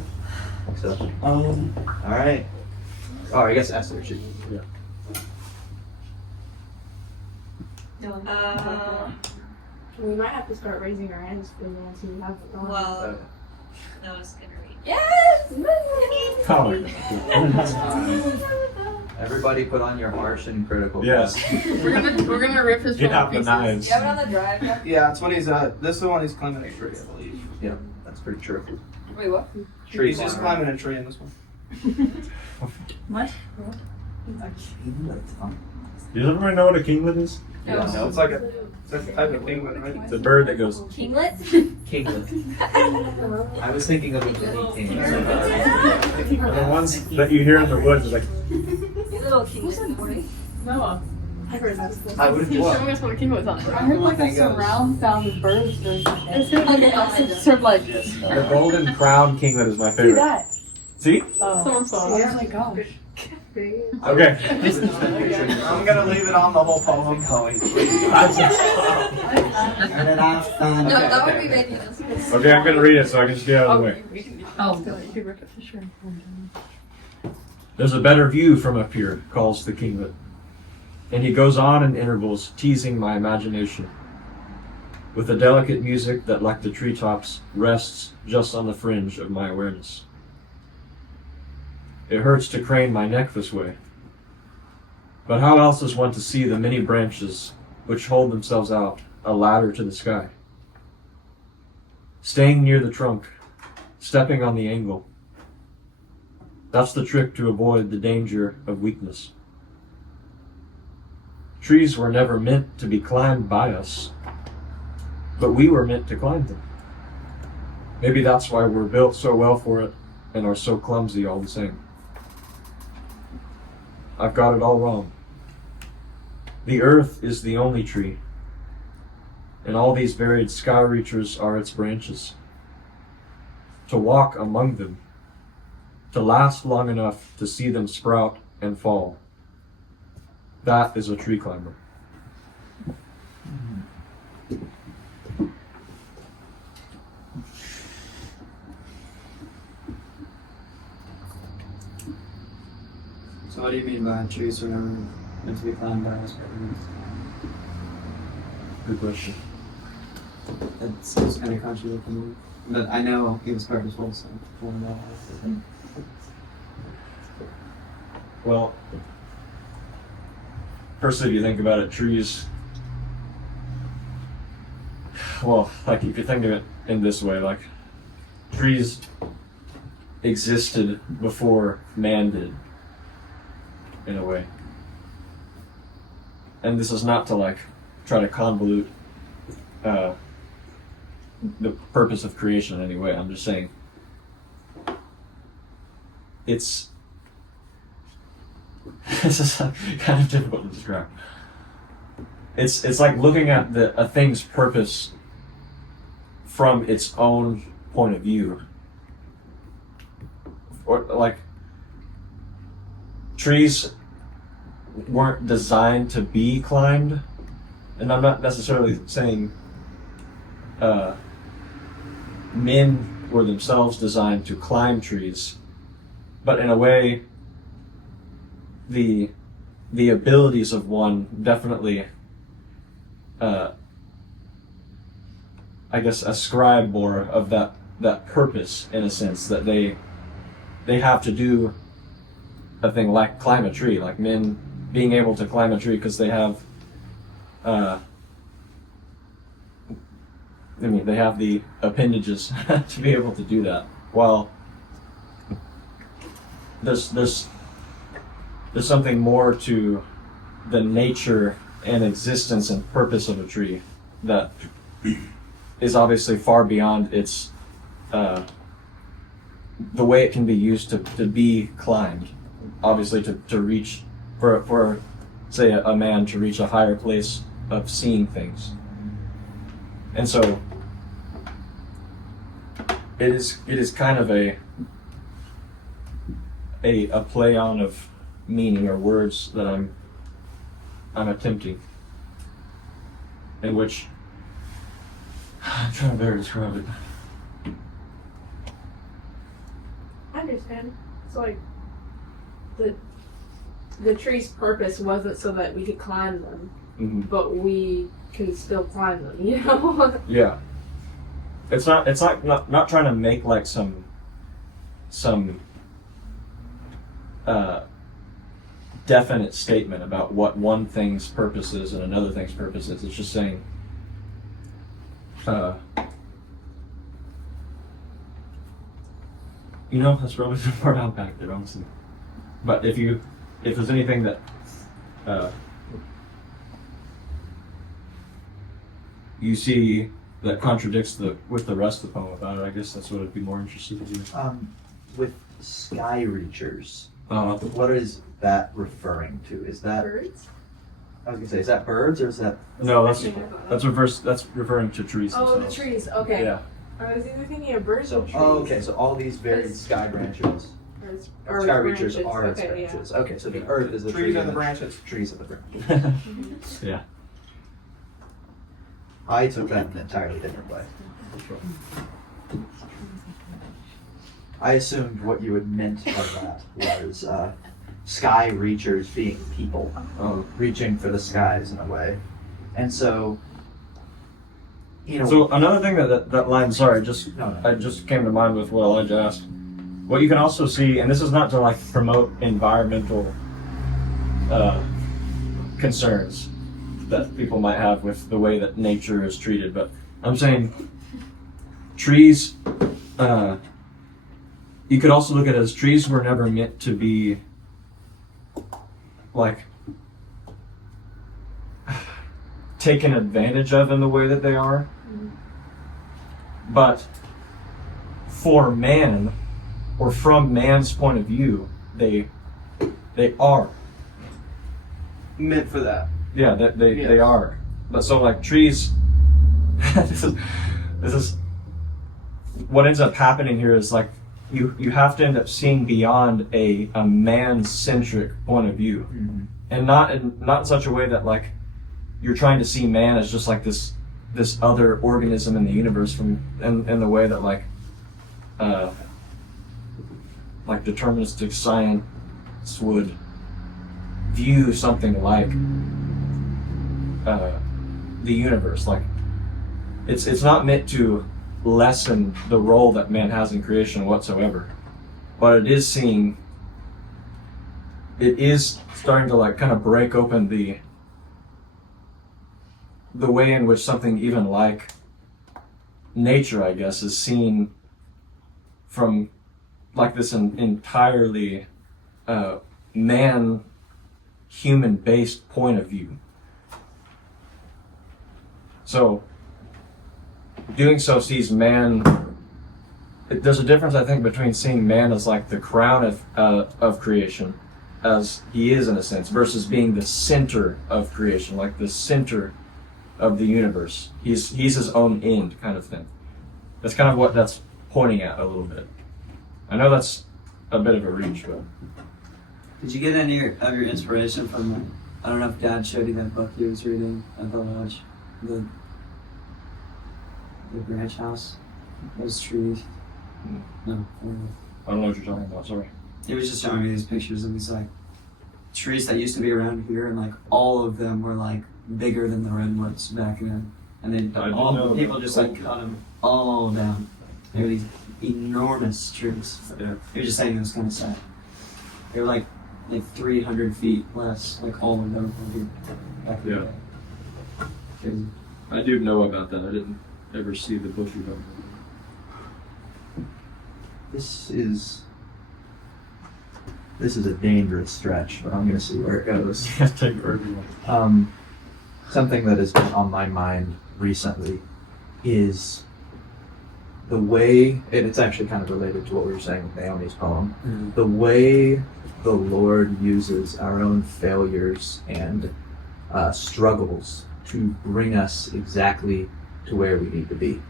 So, all right. Oh, I guess Esther should. We might have to start raising our hands for the ones who have the wrong. well, Noah's gonna read. Yes! Everybody, put on your harsh and critical. Yes. We're gonna rip his Get phone out the pieces. knives. You have it on the drive? Yeah. Yeah, that's what he's this is the one he's climbing a tree, I believe. Yeah, that's pretty true. Wait, what? Trees. He's just climbing a tree in this one. What? Does everybody know what a kinglet is? Yeah, no, It's like a type of penguin, right? It's a bird that goes. Kinglet? kinglet. I was thinking of a guinea king. The ones that you hear in the woods is like. Little kinglet in the morning. Noah. I heard that. I would have He's just. showing us what a kinglet sounds like. I heard like a surround sound of birds or something. It's sort of like The golden crown kinglet is my see favorite. that. See? Someone's phone. Oh my gosh. Okay. I'm gonna leave it on the whole poem. Turn it off. No, that would be making us. Okay, I'm gonna read it so I can just get out of the way. Oh, you could rip it for sure. There's a better view from up here, calls the kinglet. And he goes on in intervals, teasing my imagination. With a delicate music that, like the treetops, rests just on the fringe of my awareness. It hurts to crane my neck this way. But how else is one to see the many branches which hold themselves out, a ladder to the sky? Staying near the trunk, stepping on the angle. That's the trick to avoid the danger of weakness. Trees were never meant to be climbed by us, but we were meant to climb them. Maybe that's why we're built so well for it and are so clumsy all the same. I've got it all wrong. The earth is the only tree, and all these varied sky reachers are its branches. To walk among them, to last long enough to see them sprout and fall, that is a tree climber. So what do you mean by trees are never meant to be climbed by us? Good question. That seems kind of contradictory to me. But I know he was purposeful, so. Well, first if you think about it, trees, well, like if you think of it in this way, like trees existed before man did, in a way. And this is not to like try to convolute the purpose of creation in any way. I'm just saying it's this is kind of difficult to describe. It's like looking at a thing's purpose from its own point of view. Or like trees weren't designed to be climbed, and I'm not necessarily saying men were themselves designed to climb trees, but in a way the abilities of one definitely I guess ascribe more of that purpose, in a sense, that they they have to do a thing like climb a tree, like men being able to climb a tree because they have, they have the appendages to be able to do that. While there's something more to the nature and existence and purpose of a tree that is obviously far beyond its the way it can be used to be climbed. Obviously to reach for say a man to reach a higher place of seeing things. And so it is kind of a play on of meaning or words that I'm attempting, in which I'm trying to better describe it. I understand. It's like the tree's purpose wasn't so that we could climb them, Mm-hmm. but we can still climb them, you know? Yeah. It's like not trying to make like some definite statement about what one thing's purpose is and another thing's purpose is. It's just saying that's probably the part I'll back there, honestly. But if there's anything that you see that contradicts with the rest of the poem about it, I guess that's what I'd be more interested in. With sky reachers, Uh, what is that referring to? Is that Birds? I was gonna say, is that birds or is that? no, that's referring to trees Oh, the themselves. trees. Okay. Yeah. I was either thinking of birds or trees. Oh, okay. So all these varied sky branches, Or sky reachers branches. are its Okay, yeah. branches. Okay, so the earth is the Trees tree are the branches. Trees are the branches. Yeah. I took that in an entirely different way. I assumed what you had meant by that was sky reachers being people, reaching for the skies in a way. And so, So another thing that line, sorry, No. I just came to mind with what Elijah asked. What you can also see, and this is not to like promote environmental concerns that people might have with the way that nature is treated, but I'm saying trees, you could also look at it as trees were never meant to be like taken advantage of in the way that they are. But for man, or from man's point of view, they are. Meant for that. Yeah, they are. But so like trees, this is what ends up happening here is like you have to end up seeing beyond a man-centric point of view, and not in such a way that like you're trying to see man as just like this other organism in the universe in the way that like deterministic science would view something like the universe. Like it's not meant to lessen the role that man has in creation whatsoever, but it is starting to like kind of break open the way in which something even like nature, I guess, is seen from like this entirely human-based point of view. So doing so sees man, there's a difference, I think, between seeing man as like the crown of creation, as he is in a sense, versus being the center of creation, like the center of the universe. He's his own end, kind of thing. That's kind of what that's pointing at a little bit. I know that's a bit of a reach, but Did you get any of your inspiration from, I don't know if Dad showed you that book he was reading at the lodge, the branch house, those trees? No. I don't know what you're talking about, sorry. He was just showing me these pictures of these like trees that used to be around here, and like all of them were like bigger than the redwoods back then, and then I didn't all know people about just that. like cut them all down. They were these enormous trees. Yeah. You're just saying it was kind of sad. They were like 300 feet less, like all of them. Back in the Yeah. day. Crazy. I do know about that. I didn't ever see the book you got. This is a dangerous stretch, but I'm going to see where it goes. Take wherever you want. Something that has been on my mind recently is the way, and it's actually kind of related to what we were saying with Naomi's poem, the way the Lord uses our own failures and struggles to bring us exactly to where we need to be.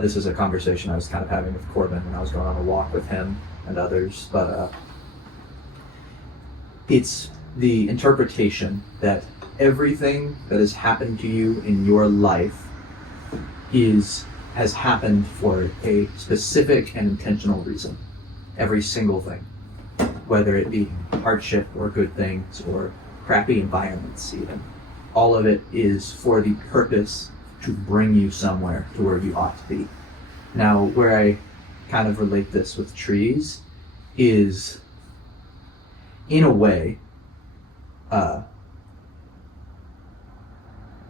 This is a conversation I was kind of having with Corbin when I was going on a walk with him and others, but it's the interpretation that everything that has happened to you in your life has happened for a specific and intentional reason. Every single thing, whether it be hardship or good things or crappy environments even, all of it is for the purpose to bring you somewhere to where you ought to be. Now, where I kind of relate this with trees is, in a way,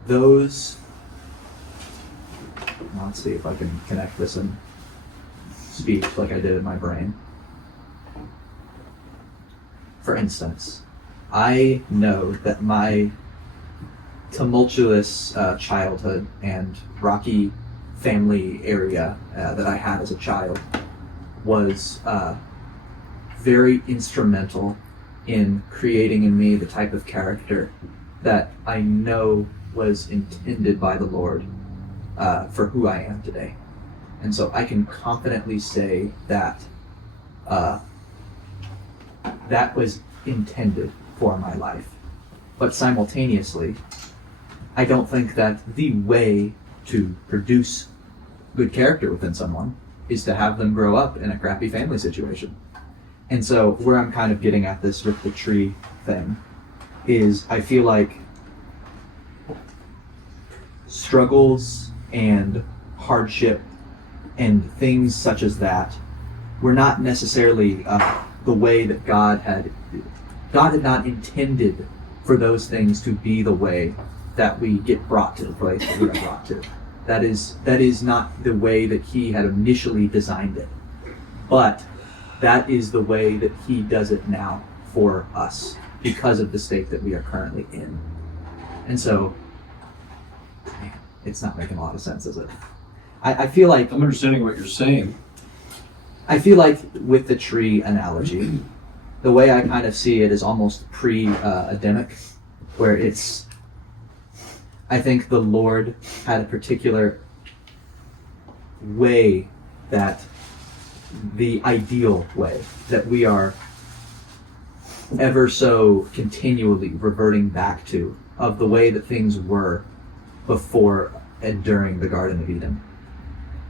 those, let's see if I can connect this in speech like I did in my brain. For instance, I know that my tumultuous childhood and rocky family area that I had as a child was very instrumental in creating in me the type of character that I know was intended by the Lord for who I am today. And so I can confidently say that that was intended for my life. But simultaneously, I don't think that the way to produce good character within someone is to have them grow up in a crappy family situation. And so where I'm kind of getting at this with the tree thing is I feel like struggles and hardship and things such as that were not necessarily the way that God had not intended for those things to be the way that we get brought to the place that we are brought to. That is not the way that He had initially designed it. But that is the way that He does it now for us because of the state that we are currently in. And so, man, it's not making a lot of sense, is it? I feel like I'm understanding what you're saying. I feel like with the tree analogy, the way I kind of see it is almost pre-Adamic, where it's, I think the Lord had a particular way, that the ideal way that we are ever so continually reverting back to, of the way that things were before and during the Garden of Eden,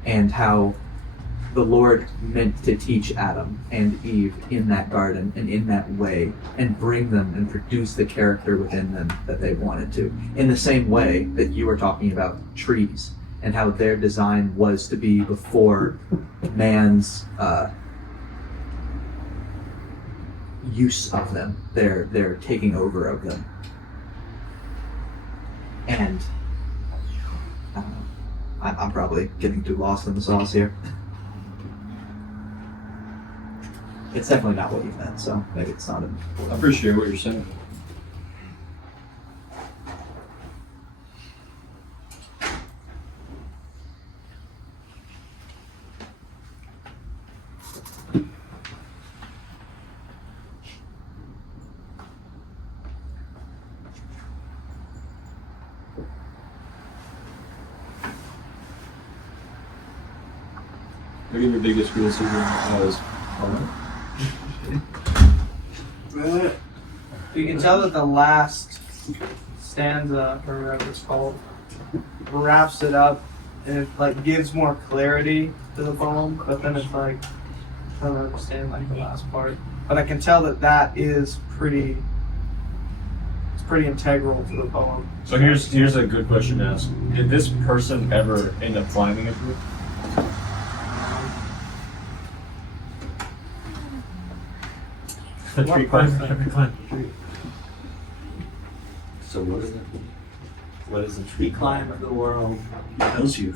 and how the Lord meant to teach Adam and Eve in that garden and in that way, and bring them and produce the character within them that they wanted to. In the same way that you were talking about trees and how their design was to be before man's use of them, their taking over of them. And I don't know, I'm probably getting too lost in the sauce here. It's definitely not what you meant, so maybe it's not important. I appreciate what you're saying. What are your biggest criticism as poem? You can tell that the last stanza, or whatever it's called, wraps it up and it like gives more clarity to the poem, but then it's like I don't understand like the last part. But I can tell that is pretty integral to the poem. So here's a good question to ask. Did this person ever end up climbing a tree? A tree climber. So what is it? What is the tree climb of the world? Tells you.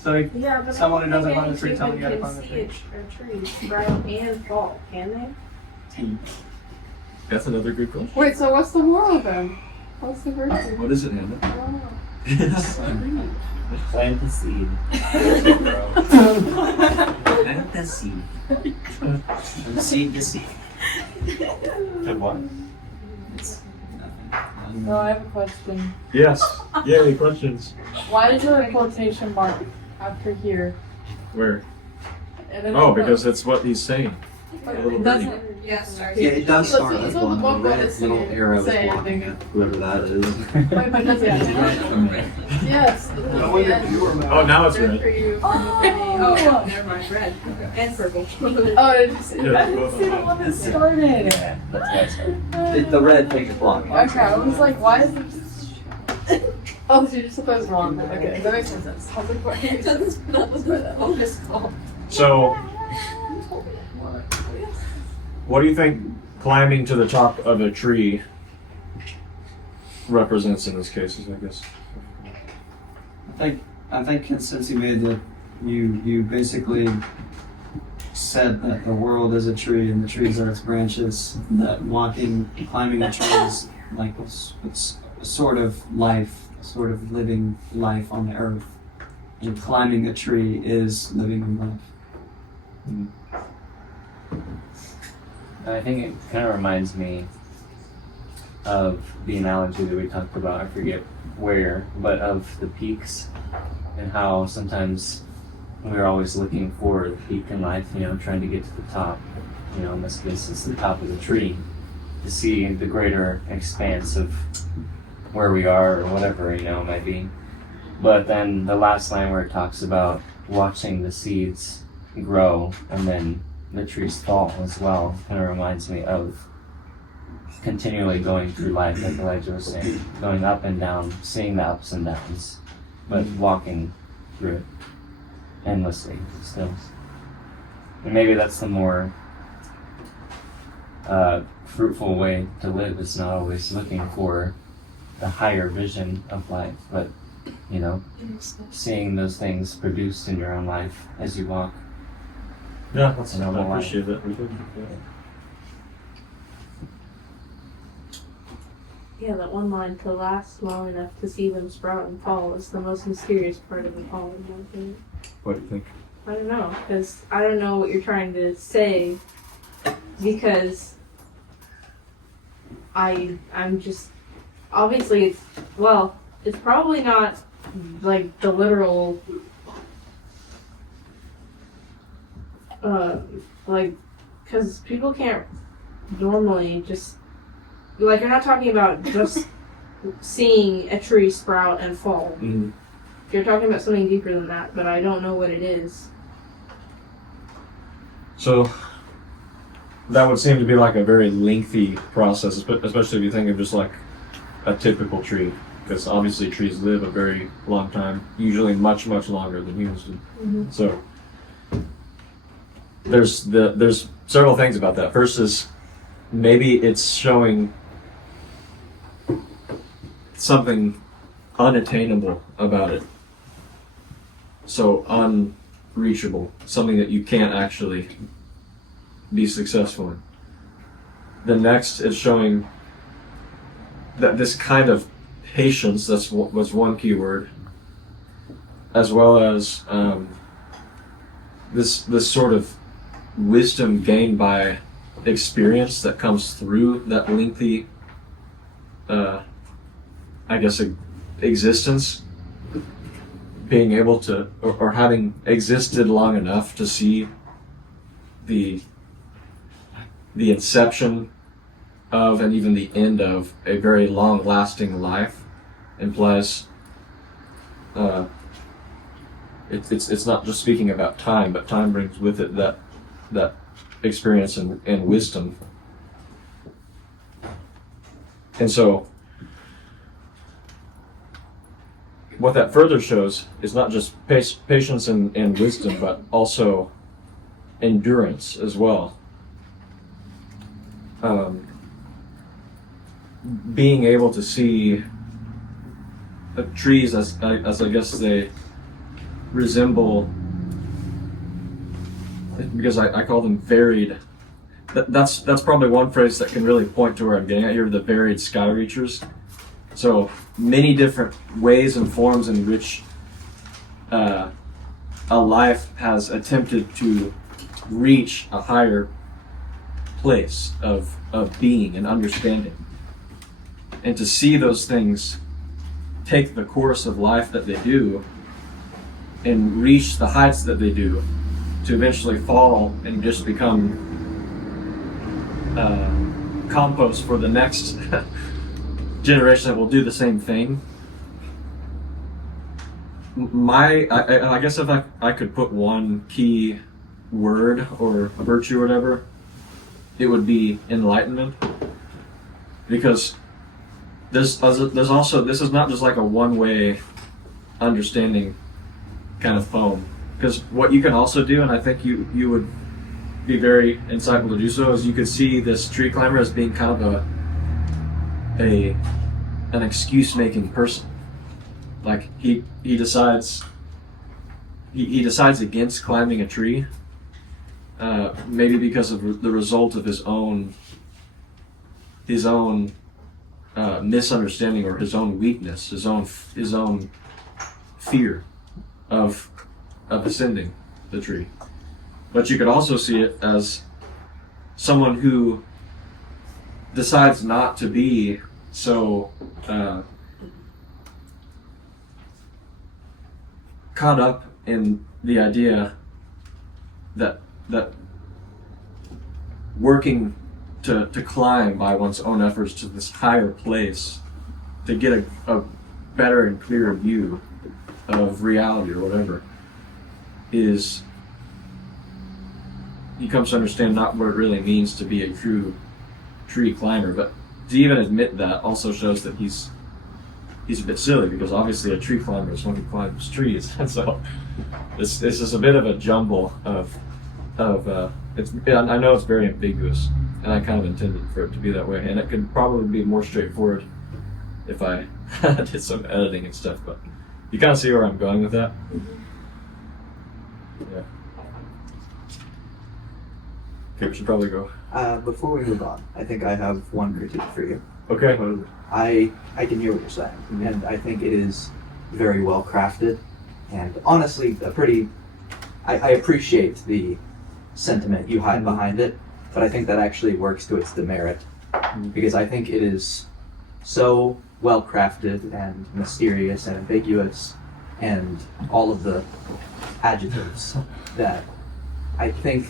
So Yeah, but Someone I who don't doesn't think climb the tree, any tell me you human gotta can climb the see a tree sprout and fall, can they? That's another good question. Wait, so what's the moral then? What's the virtue? What is it, Hannah? I don't know. Plant the seed. Plant the seed. From seed to seed. And what? No, I have a question. Yes. Yay, questions. Why is there a quotation mark after here? Where? And then Oh, because that's what he's saying. But little it birdie. doesn't. Yes. Yeah, it does So start it's with on the one. book, The but red it's little saying- arrow is saying walking anything. up, whoever that is. Wait, but does it? Yes. I wonder if you were mad. Oh, now it's Red red. for you. Oh. Never mind, red. And purple. Oh, did you see? Yeah, I didn't see the one that started. The red takes block. Okay, I was like, why is it? Oh, so you just supposed wrong. Okay, that makes more sense. I was like, why? So, what do you think climbing to the top of a tree represents in this case? I guess. I think since you made the, you basically said that the world is a tree and the trees are its branches. That climbing a tree is like it's a sort of life, a sort of living life on the earth, and climbing a tree is living in life. I think it kind of reminds me of the analogy that we talked about, I forget where, but of the peaks and how sometimes we're always looking for the peak in life, trying to get to the top, in this case it's the top of the tree, to see the greater expanse of where we are or whatever, it might be. But then the last line where it talks about watching the seeds grow and then the trees fall as well kind of reminds me of continually going through life, like Elijah was saying, going up and down, seeing the ups and downs, but walking through it endlessly still. And maybe that's the more fruitful way to live. It's not always looking for the higher vision of life, but seeing those things produced in your own life as you walk. Yeah, I appreciate that. Yeah, that one line, to last long enough to see them sprout and fall, is the most mysterious part of the poem, in my opinion. What do you think? I don't know, because I don't know what you're trying to say, because I'm just, obviously it's probably not like the literal, because people can't normally just, like, you're not talking about just seeing a tree sprout and fall. Mm-hmm. You're talking about something deeper than that, but I don't know what it is. So that would seem to be like a very lengthy process, especially if you think of just like a typical tree, because obviously trees live a very long time, usually much, much longer than humans do. Mm-hmm. So there's several things about that. First is maybe it's showing something unattainable about it. So unreachable, something that you can't actually be successful in. The next is showing that this kind of patience, was one key word, as well as this sort of wisdom gained by experience that comes through that lengthy, existence, being able to, or having existed long enough to see the inception of and even the end of a very long-lasting life implies it's not just speaking about time, but time brings with it that experience and wisdom. And so what that further shows is not just patience and wisdom, but also endurance as well. being able to see trees as I guess they resemble, because I call them varied. That's probably one phrase that can really point to where I'm getting at here, the varied sky reachers. So many different ways and forms in which a life has attempted to reach a higher place of being and understanding. And to see those things take the course of life that they do and reach the heights that they do, to eventually fall and just become compost for the next generation that will do the same thing. I guess if I could put one key word or virtue or whatever, it would be enlightenment. Because there's also, this is not just like a one-way understanding kind of poem. Because what you can also do, and I think you would be very insightful to do so, is you could see this tree climber as being kind of an excuse-making person. Like he decides against climbing a tree, maybe because of the result of his own misunderstanding or his own weakness, his own fear of ascending the tree. But you could also see it as someone who decides not to be so caught up in the idea that working to climb by one's own efforts to this higher place to get a better and clearer view of reality or whatever, is he comes to understand not what it really means to be a true tree climber. But to even admit that also shows that he's a bit silly, because obviously a tree climber is one who climbs trees. And so this is a bit of a jumble of I know it's very ambiguous, and I kind of intended for it to be that way, and it could probably be more straightforward if I did some editing and stuff, but you kind of see where I'm going with that. Yeah. Okay, we should probably go. Before we move on, I think I have one critique for you. Okay. I can hear what you're saying, and I think it is very well crafted, and honestly, I appreciate the sentiment you hide behind it, but I think that actually works to its demerit, because I think it is so well crafted and mysterious and ambiguous, and all of the adjectives, that I think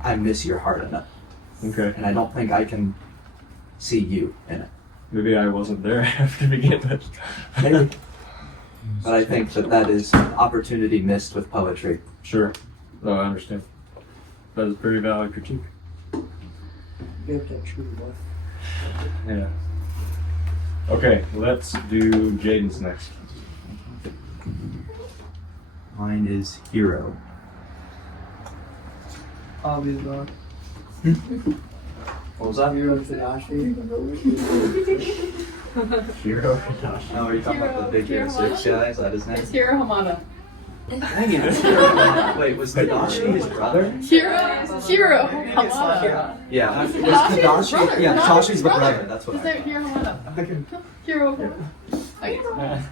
I miss your heart in it, Okay. and I don't think I can see you in it. Maybe I wasn't there to begin with. Maybe. But I think that is an opportunity missed with poetry. Sure. No, I understand. That is a pretty valid critique. Yeah. Okay, let's do Jaden's next. Mine is hero. Obviously. What was that? Hero Tadashi. Hero. Oh, are you talking about the big Hero 6 guy? Is that his name? It's Hiro Hamada. Dang it, it's Hero Hamada. Wait, was Tadashi his brother? Hiro Hamada. Yeah. Was Tadashi's brother. Yeah, Not Tashi's his the brother. brother. That's what His I name Hiro Hamada. Hiro. Okay.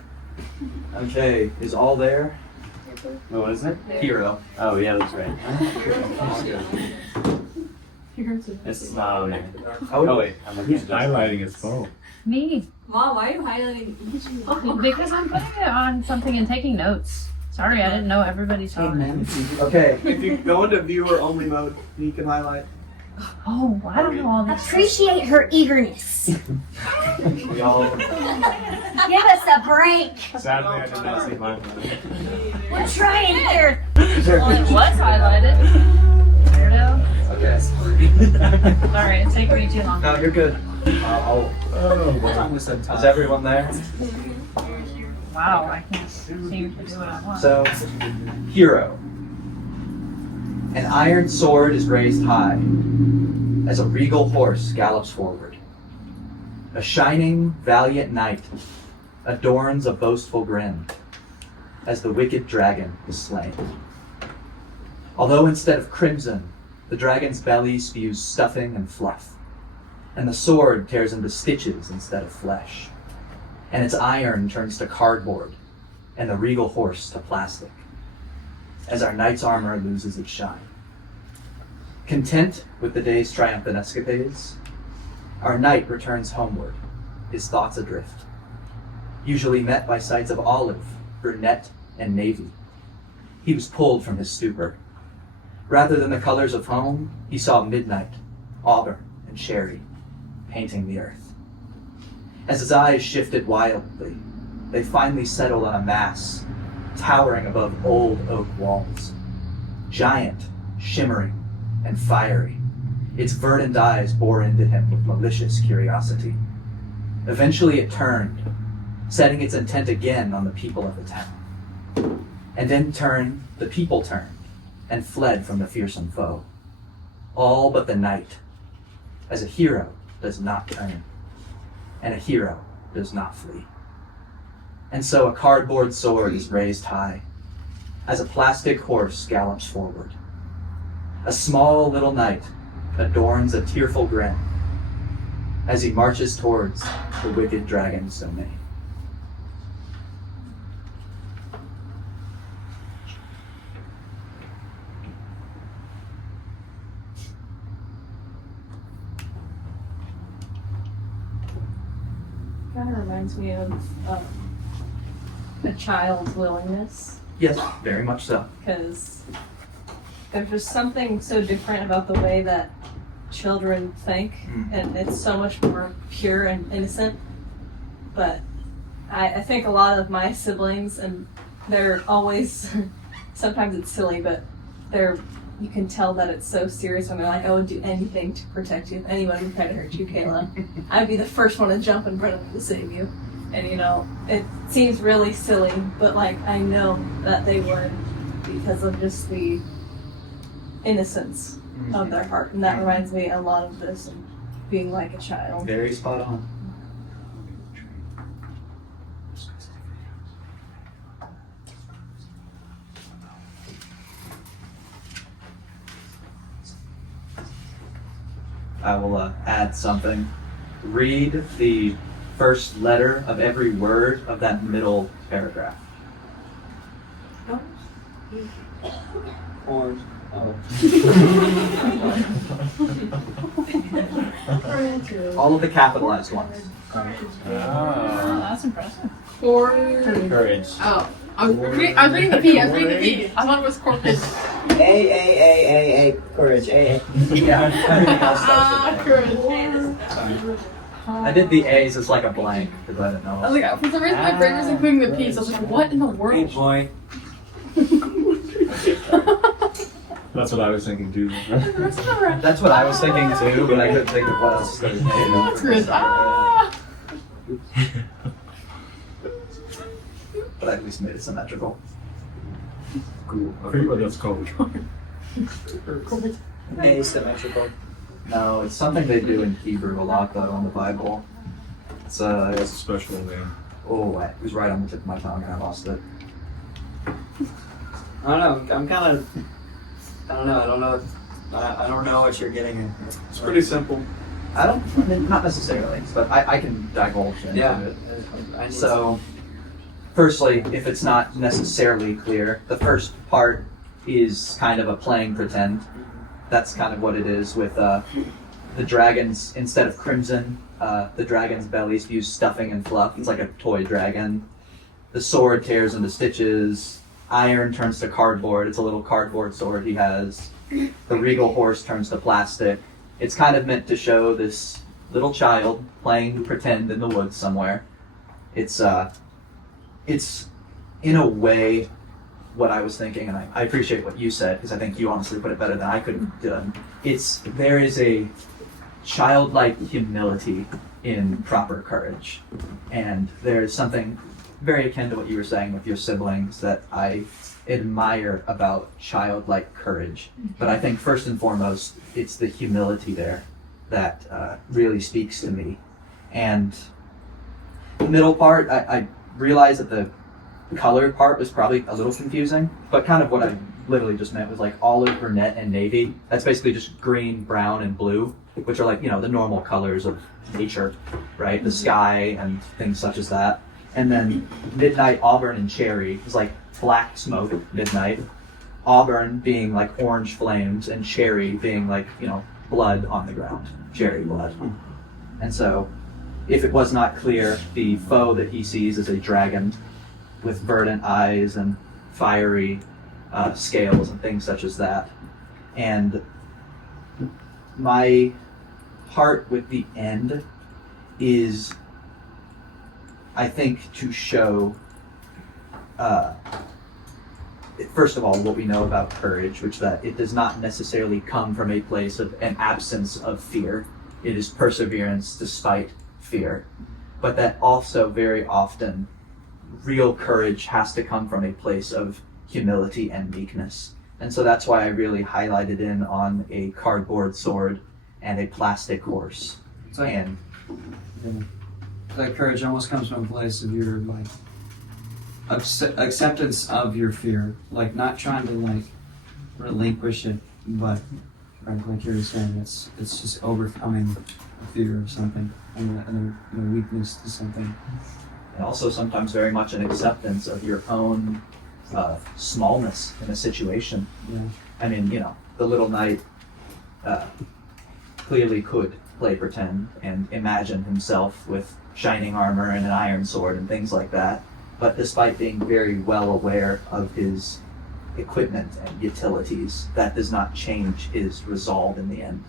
Okay, is all there? What was it? Hero. Oh yeah, that's right. It's oh wait, I'm looking at Highlighting his phone. Me. Mom, why are you highlighting? Because I'm putting it on something and taking notes. Sorry, I didn't know everybody saw it. Okay. If you go into viewer only mode, you can highlight. Oh, I don't know all this. Appreciate her eagerness. We all. Give us a break. Sadly, I did not see mine. We're trying here. Well, it was highlighted. Weirdo. Okay. Sorry, it's taking me too long. No, you're good. Is everyone there? Wow, I can't seem to do what I want. So, hero. An iron sword is raised high. as a regal horse gallops forward. A shining, valiant knight adorns a boastful grin as the wicked dragon is slain. Although instead of crimson, the dragon's belly spews stuffing and fluff, and the sword tears into stitches instead of flesh, and its iron turns to cardboard, and the regal horse to plastic, as our knight's armor loses its shine. Content with the day's triumphant escapades, our knight returns homeward, his thoughts adrift, usually met by sights of olive, brunette, and navy. He was pulled from his stupor. Rather than the colors of home, he saw midnight, auburn, and sherry, painting the earth. As his eyes shifted wildly, they finally settled on a mass towering above old oak walls, giant, shimmering, and fiery. Its verdant eyes bore into him with malicious curiosity. Eventually it turned, setting its intent again on the people of the town. And in turn, the people turned and fled from the fearsome foe. All but the knight, as a hero does not turn, and a hero does not flee. And so a cardboard sword is raised high, as a plastic horse gallops forward. A small little knight adorns a tearful grin, as he marches towards the wicked dragon's domain. Kind of reminds me of a child's willingness, Yes, very much so. because there's just something so different about the way that children think, and it's so much more pure and innocent. But I think a lot of my siblings, and they're always, sometimes it's silly, but you can tell that it's so serious when they're like, I would do anything to protect you. If anyone would try to hurt you, Kayla, I'd be the first one to jump in front of you to save you. And it seems really silly, but like I know that they would, because of just the innocence of their heart. And that reminds me a lot of this, and being like a child. Very spot on. I will add something. Read the first letter of every word of that middle paragraph. Orange. Oh. All of the capitalized ones. That's impressive. Courage. Oh. I was reading the P. I thought it was corpus. A. Courage. A. Yeah. Everything else starts with A. Courage. I did the A's as like a blank because I didn't know. I was like, for some reason my brain was including the P, so I was like, what in the Hey world? boy. That's what I was thinking too. That's what I was thinking too, but I couldn't think of what else to say. That's good. Ah! But I at least made it symmetrical. Cool. I forget what that's called. Asymmetrical. No, it's something they do in Hebrew a lot though in the Bible. It's That's a special name. it was right on the tip of my tongue and I lost it. I don't know. I don't know what you're getting at. It's pretty simple. Not necessarily, but I can divulge into Yeah. it. I need So, firstly, if it's not necessarily clear, the first part is kind of a playing pretend. That's kind of what it is with the dragons. Instead of crimson, the dragon's belly spews stuffing and fluff. It's like a toy dragon. The sword tears into stitches. Iron turns to cardboard. It's a little cardboard sword he has. The regal horse turns to plastic. It's kind of meant to show this little child playing pretend in the woods somewhere. It's in a way what I was thinking, and I appreciate what you said because I think you honestly put it better than I could have done. There is a childlike humility in proper courage, and there's something very akin to what you were saying with your siblings that I admire about childlike courage. But I think first and foremost, it's the humility there. that really speaks to me. And the middle part, I realized that the color part was probably a little confusing, but kind of what I literally just meant was like olive, brunette, and navy. That's basically just green, brown, and blue, which are like, you know, the normal colors of nature, right? The sky and things such as that. And then midnight, auburn, and cherry is like black smoke, midnight. Auburn being like orange flames, and cherry being like, you know, blood on the ground, cherry blood. And so, if it was not clear, the foe that he sees is a dragon with verdant eyes and fiery scales and things such as that. And my heart with the end is, I think, to show first of all, what we know about courage, which that it does not necessarily come from a place of an absence of fear. It is perseverance despite fear. But that also very often real courage has to come from a place of humility and meekness. And so that's why I really highlighted in on a cardboard sword and a plastic horse. It's like, And that courage almost comes from a place of your like acceptance of your fear, like not trying to like relinquish it, but like you were saying, it's just overcoming a fear of something and a weakness to something. and also sometimes very much an acceptance of your own smallness in a situation. Yeah. I mean, you know, the little knight clearly could play pretend and imagine himself with shining armor and an iron sword and things like that. But despite being very well aware of his equipment and utilities, that does not change his resolve in the end.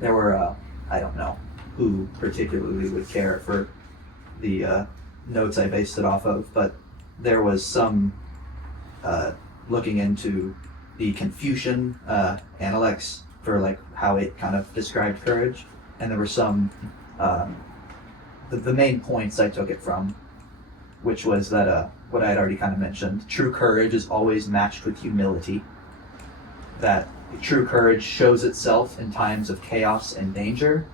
There were, I don't know who particularly would care for the notes I based it off of, but there was some looking into the Confucian analects for like how it kind of described courage, and there were some the main points I took it from, which was that what I had already kind of mentioned, true courage is always matched with humility, that true courage shows itself in times of chaos and danger,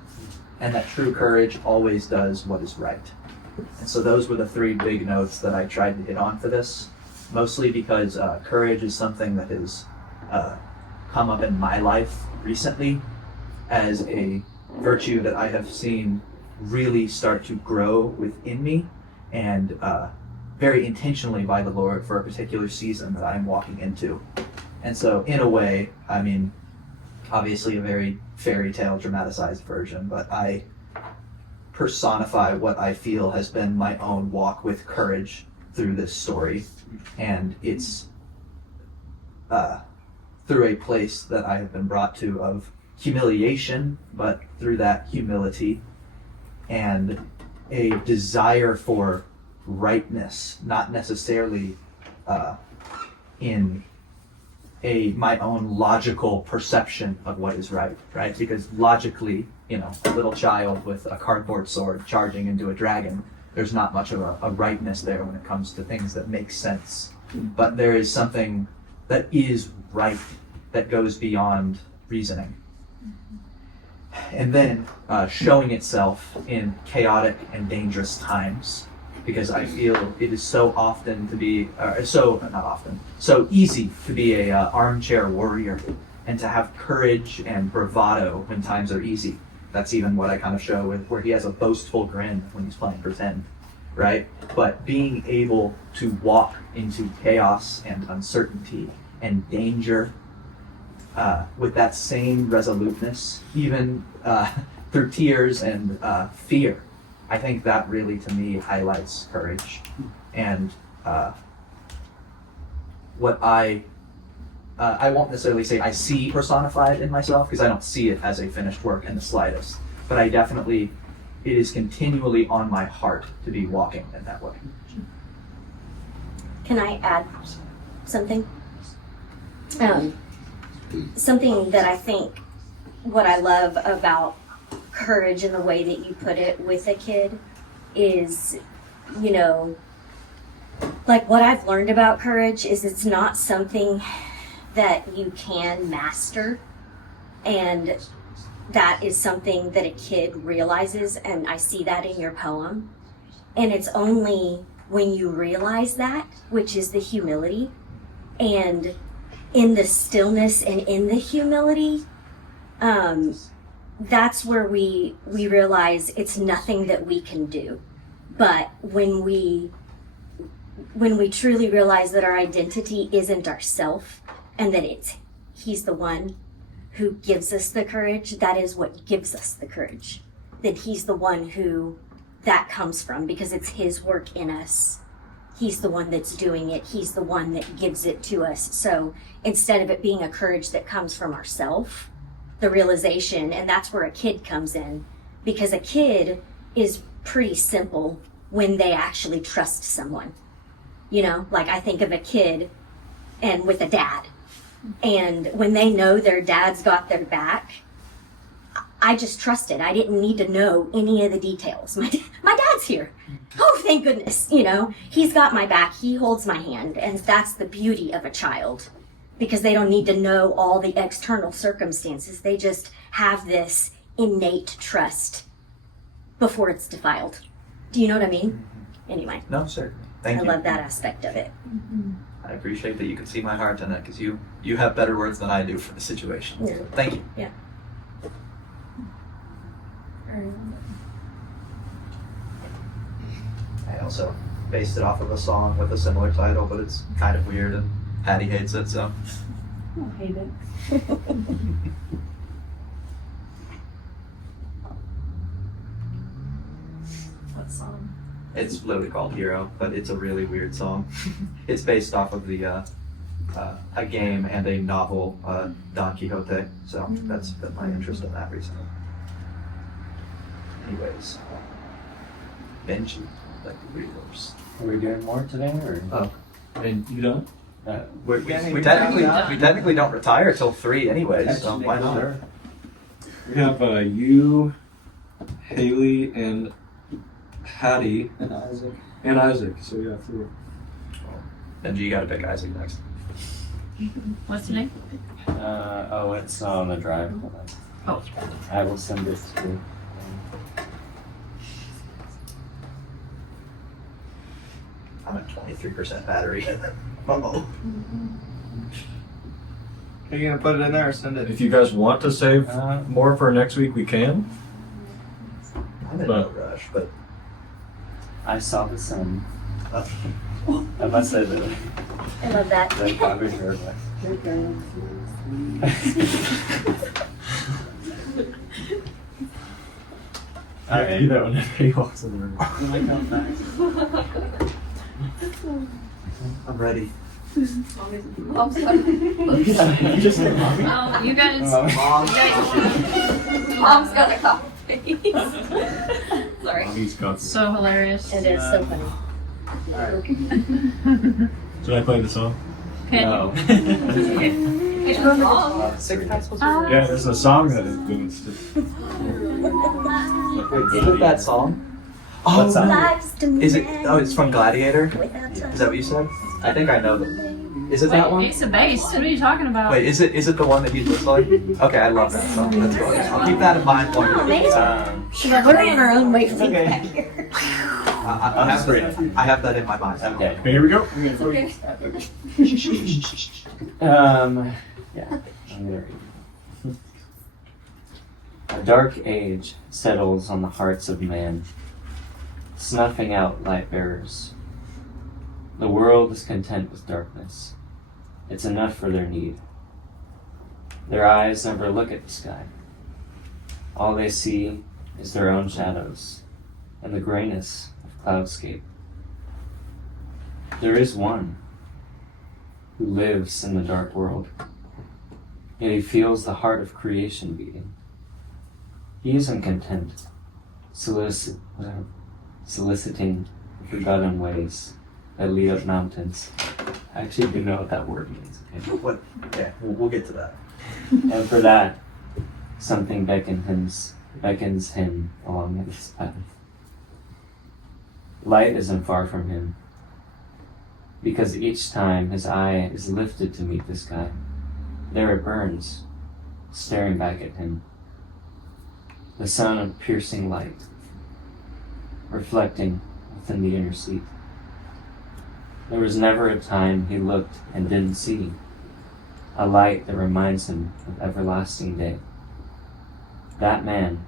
and that true courage always does what is right. And so those were the three big notes that I tried to hit on for this, mostly because courage is something that has come up in my life recently as a virtue that I have seen really start to grow within me, and very intentionally by the Lord for a particular season that I'm walking into. And so in a way, I mean, obviously a very fairy tale dramatized version, but I personify what I feel has been my own walk with courage through this story. And it's through a place that I have been brought to of humiliation, but through that humility and a desire for rightness, not necessarily in my own logical perception of what is right? Because logically, you know, a little child with a cardboard sword charging into a dragon, there's not much of a rightness there when it comes to things that make sense. But there is something that is right that goes beyond reasoning. And then showing itself in chaotic and dangerous times, because I feel it is so easy to be a armchair warrior and to have courage and bravado when times are easy. That's even what I kind of show with where he has a boastful grin when he's playing pretend, right? But being able to walk into chaos and uncertainty and danger with that same resoluteness, even through tears and fear, I think that really, to me, highlights courage. And what I won't necessarily say I see personified in myself, because I don't see it as a finished work in the slightest, but I definitely, it is continually on my heart to be walking in that way. Can I add something? Something that I think what I love about courage and the way that you put it with a kid is, you know, like what I've learned about courage is it's not something that you can master. And that is something that a kid realizes, and I see that in your poem. And it's only when you realize that, which is the humility, and in the stillness and in the humility, that's where we realize it's nothing that we can do. But when we truly realize that our identity isn't ourself, and that he's the one who gives us the courage, that is what gives us the courage. That he's the one who that comes from, because it's his work in us. He's the one that's doing it. He's the one that gives it to us. So instead of it being a courage that comes from ourself, the realization, and that's where a kid comes in, because a kid is pretty simple when they actually trust someone. You know, like I think of a kid and with a dad, and when they know their dad's got their back, I just trusted. I didn't need to know any of the details. My dad's here. Oh, thank goodness. You know, he's got my back. He holds my hand. And that's the beauty of a child, because they don't need to know all the external circumstances. They just have this innate trust before it's defiled. Do you know what I mean? Anyway, No, sir. Thank I you. love that aspect of it. I appreciate that you can see my heart in it, because you have better words than I do for the situation. Yeah. Thank you. Yeah. I also based it off of a song with a similar title, but it's kind of weird, and Patty hates it, so. I hate it. What song? It's literally called Hero, but it's a really weird song. It's based off of the a game and a novel, Don Quixote. So that's been my interest in that recently. Anyways, Benji, like the readers. Are we doing more today, or? And you done? We technically don't retire till 3 anyways, so why not? We have you, Haley, and Hattie, And Isaac. and Isaac. So yeah, 4. Benji, you gotta pick Isaac next. What's the name? It's on the drive. Oh. I will send it to. I'm at 23% battery. Uh-oh. Are you gonna put it in there or send it? If you guys want to save more for next week, we can. I'm in no rush, but I saw the sun. I must say that. I love that. That probably heard I do that whenever he walks in the room. I'm ready. I'm sorry. Just say mommy. Oh, you guys. Mom's got a coffee. Sorry. Mommy's got So hilarious. It is so funny. Should I play the song? Okay. No. Yeah, there's a song that influenced it. Wait, is it that song? What song? Life's Is it? demand Oh, it's from Gladiator. without touch. Is that what you said? I think I know them. Is it that one? Ace of Base. What are you talking about? Wait, is it the one that you look like? Okay, I love that song. That's good. I'll keep that in mind while Oh, you're amazing. We're on our own wavelength back here. I have that in my mind. Okay. Okay, here we go. Yeah. I'm gonna read. A dark age settles on the hearts of man, snuffing out light bearers. The world is content with darkness. It's enough for their need. Their eyes never look at the sky. All they see is their own shadows and the grayness of cloudscape. There is one who lives in the dark world, yet he feels the heart of creation beating. He isn't content, soliciting forgotten ways that lead up mountains. I actually do know what that word means. Okay? What? Okay, we'll get to that. And for that, something beckons him along his path. Light isn't far from him, because each time his eye is lifted to meet the sky, there it burns, staring back at him. the sun of piercing light, reflecting within the inner seat. There was never a time he looked and didn't see a light that reminds him of everlasting day. That man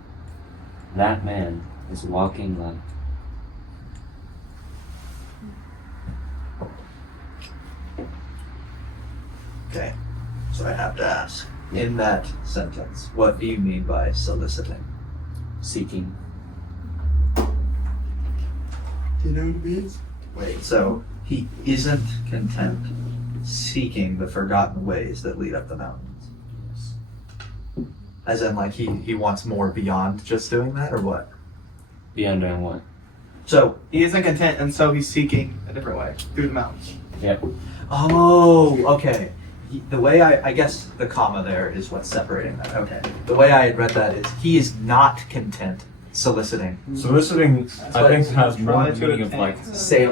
is walking light. Okay, so I have to ask, in that sentence, what do you mean by soliciting? Seeking. Do you know what it means? Wait, so he isn't content seeking the forgotten ways that lead up the mountains? As in, like, he wants more beyond just doing that, or what? Beyond doing what? So, He isn't content, and so he's seeking a different way through the mountains. Yep. oh, okay. The way I guess the comma there is what's separating that. Okay. The way I had read that is he is not content soliciting, Soliciting, I think, has more Trying the to meaning of attain. like,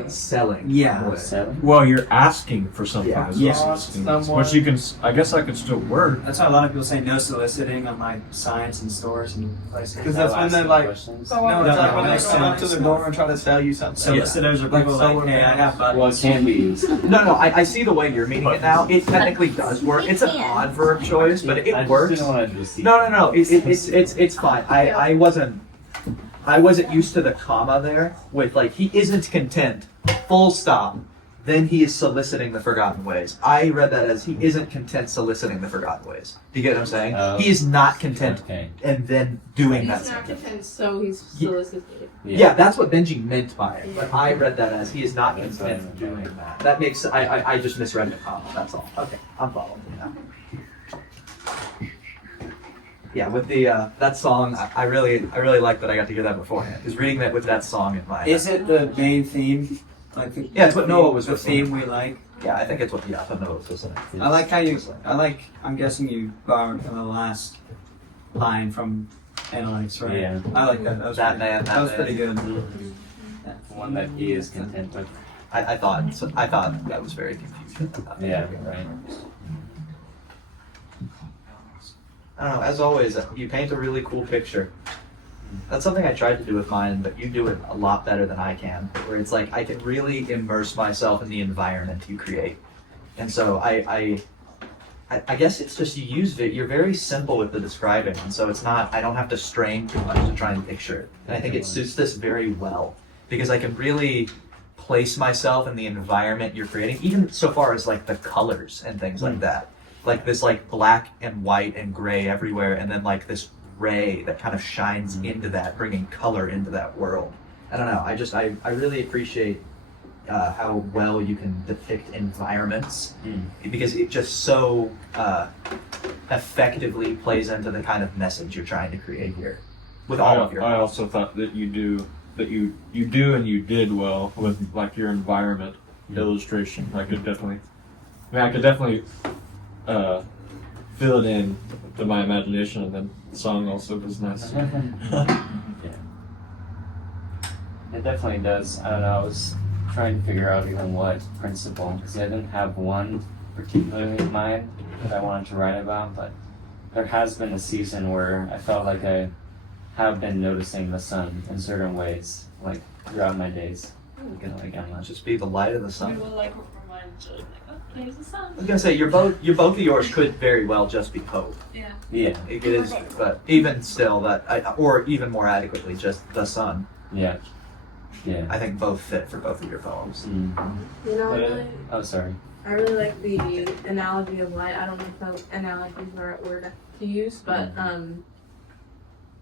selling. Yeah. Selling? well, you're asking for something Yeah. as Yeah. well. Soliciting. Someone- Which you can, I guess that could still work. That's why a lot of people say no soliciting on like signs and stores and places. Because that's when they like. Questions? No, it's like when no, they come up to the door and try to sell you something. Solicitors are Like people like, someone hey, I have Well, it buddies. can be used. No, I see the way you're meaning it now. It technically does work. It's an odd verb choice, but I it just works. didn't want to deceive. No. It's fine. I wasn't used to the comma there with like he isn't content. Full stop. Then he is soliciting the forgotten ways. I read that as he isn't content soliciting the forgotten ways. Do you get what I'm saying? He is not content, Okay. and then doing He's that. not sentence. content, so he's Yeah. solicited. Yeah, that's what Benji meant by it. But I read that as he is not That's content fine. doing that. That makes I just misread the comma. That's all. Okay, I'm following you now. Yeah, with the that song, I really like that I got to hear that beforehand. Because reading that with that song in mind. Is it the main theme? Like the, Yeah, it's what Noah was the listening theme we like. Yeah, I think it's what Noah was listening. I like how you. I'm guessing you borrowed from the last line from Analytics, right? Yeah. I like that. That was That pretty, man, that was that pretty good. The one that he is content with. I thought that was very confusing. Yeah, right. I don't know. As always, you paint a really cool picture. That's something I tried to do with mine, but you do it a lot better than I can. Where it's like I can really immerse myself in the environment you create, and so I guess it's just you use it. You're very simple with the describing, and so it's not. I don't have to strain too much to try and picture it, and I think it suits this very well because I can really place myself in the environment you're creating, even so far as like the colors and things like that. Like this like black and white and gray everywhere, and then like this ray that kind of shines into that, bringing color into that world. I don't know. I really appreciate how well you can depict environments because it just so effectively plays into the kind of message you're trying to create here with all of your. I also thought that you do and you did well with like your environment illustration. I could definitely fill it in to my imagination, and then the song also was nice. Yeah. It definitely does. I don't know. I was trying to figure out even what principle, because I didn't have one particularly in mind that I wanted to write about, but there has been a season where I felt like I have been noticing the sun in certain ways, like throughout my days. Like I'm not Just be the light of the sun. We will like remind each other, like, oh, there's the sun. I was gonna say your both of yours could very well just be hope. Yeah. Yeah, It is, but even still, or even more adequately, just the sun. yeah. I think both fit for both of your poems. Mm-hmm. You know, But really, oh, sorry. I really like the analogy of light. I don't know if the analogy is the right word to use, but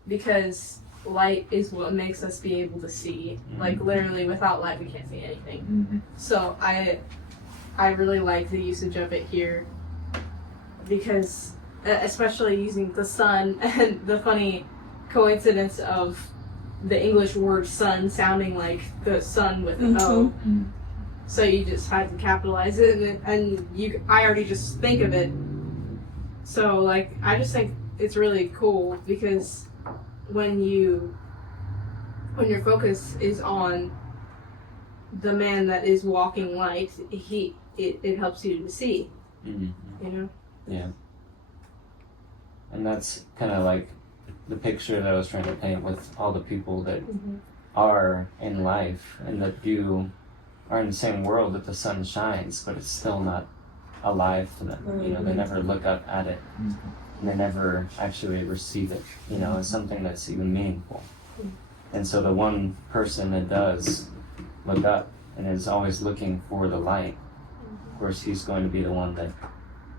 because light is what makes us be able to see. Like literally, without light, we can't see anything. So I really like the usage of it here because, especially using the sun and the funny coincidence of the English word sun sounding like the sun with an O. So you just had to capitalize it, and I already just think of it. So like, I just think it's really cool because when your focus is on the man that is walking light, it helps you to see. Mm-hmm. You know. Yeah. And that's kind of like the picture that I was trying to paint with all the people that are in life and that are in the same world that the sun shines, but it's still not alive to them. You know, they never look up at it, and they never actually receive it. You know, as something that's even meaningful. And so the one person that does look up and is always looking for the light, of course, he's going to be the one that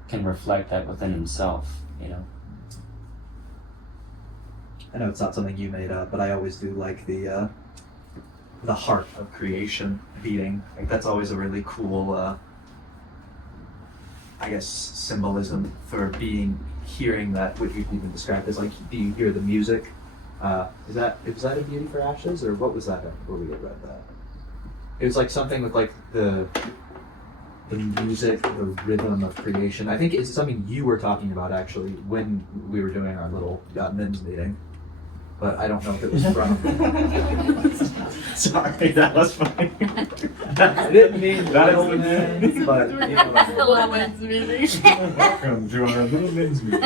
can reflect that within himself. You know. I know it's not something you made up, but I always do like the heart of creation beating. Like that's always a really cool, I guess, symbolism for hearing that, what you've even described as like, do you hear the music? Was that a Beauty for Ashes, or what was that where we had read that? It was like something with like the music, the rhythm of creation. I think it's something you were talking about actually when we were doing our little men's meeting. But I don't know if it was from. Sorry, that was funny. I didn't mean That little is men, but you know. The little men's meeting. Welcome to our little men's meeting.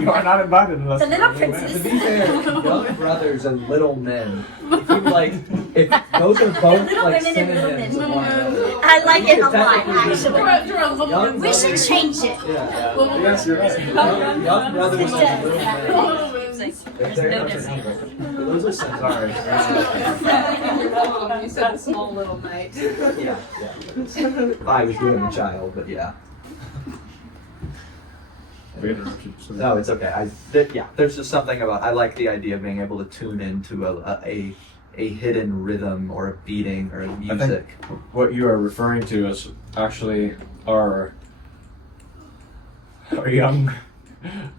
You are not invited unless The little you're a princess. To be fair, young brothers and little men. If you like, if those are both Little like women and little synonyms men. of one another. I like it a lot, Technically, actually. young We should brothers- change it. Yeah. Yes, you're right. Young brothers and Yes. little men. Those are sorry. You said a small little knight. Yeah. If I was doing a child, but yeah. No, it's okay. There's just something about, I like the idea of being able to tune into a hidden rhythm or a beating or a music. What you are referring to is actually our young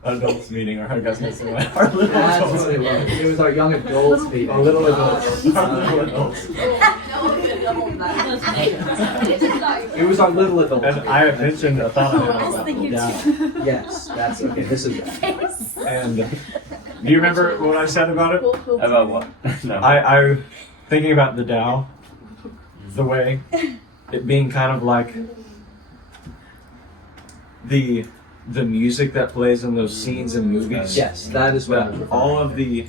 adults meeting, or how you guys gonna say that? Our little That's adults what it meeting. was. It was our young adults meeting. Our little adults. Our little adults. It was our little adults. And I had mentioned a thought I had I was about thinking that. Yes, that's okay. This is And do you remember what I said about it? About what? No. I thinking about the Tao, the way it being kind of like the music that plays in those scenes in movies. yes, that is what I was That all of the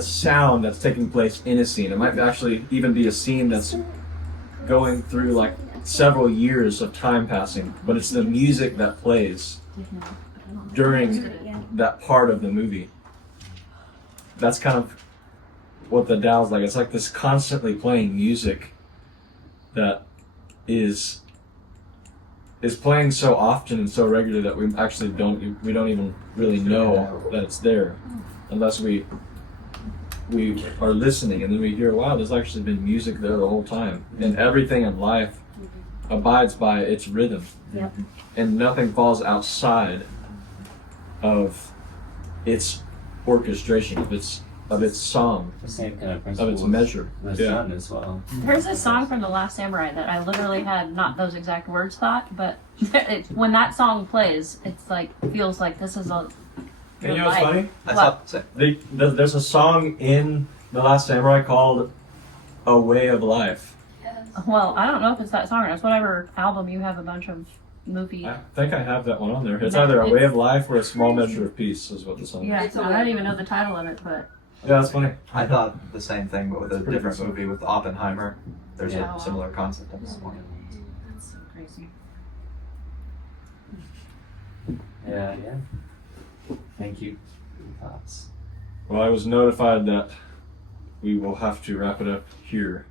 sound that's taking place in a scene. It might actually even be a scene that's going through like several years of time passing, but it's the music that plays during that part of the movie. That's kind of what the Tao's like. It's like this constantly playing music that is playing so often and so regularly that we actually don't even really know that it's there unless we are listening, and then we hear, wow, there's actually been music there the whole time. And everything in life abides by its rhythm. Yep. And nothing falls outside of its orchestration, of its song, The same kind of of principle its measure. with the Yeah. sun as well. There's a song from The Last Samurai that I literally had not those exact words thought, but when that song plays, it's like feels like this is a. And you know what's funny? I What? thought. There's a song in The Last Samurai called "A Way of Life." Well, I don't know if it's that song or not. It's whatever album you have a bunch of movie. I think I have that one on there. It's No, either "A Way it's- of Life" or "A Small Measure of Peace" is what the song is. Yeah, It's I don't even know the title of it, but Yeah, that's funny. I thought the same thing, but with a Pretty different good. movie with Oppenheimer. There's Yeah, a similar concept in this one. that's so crazy. Yeah. Thank you for your thoughts. Well, I was notified that we will have to wrap it up here.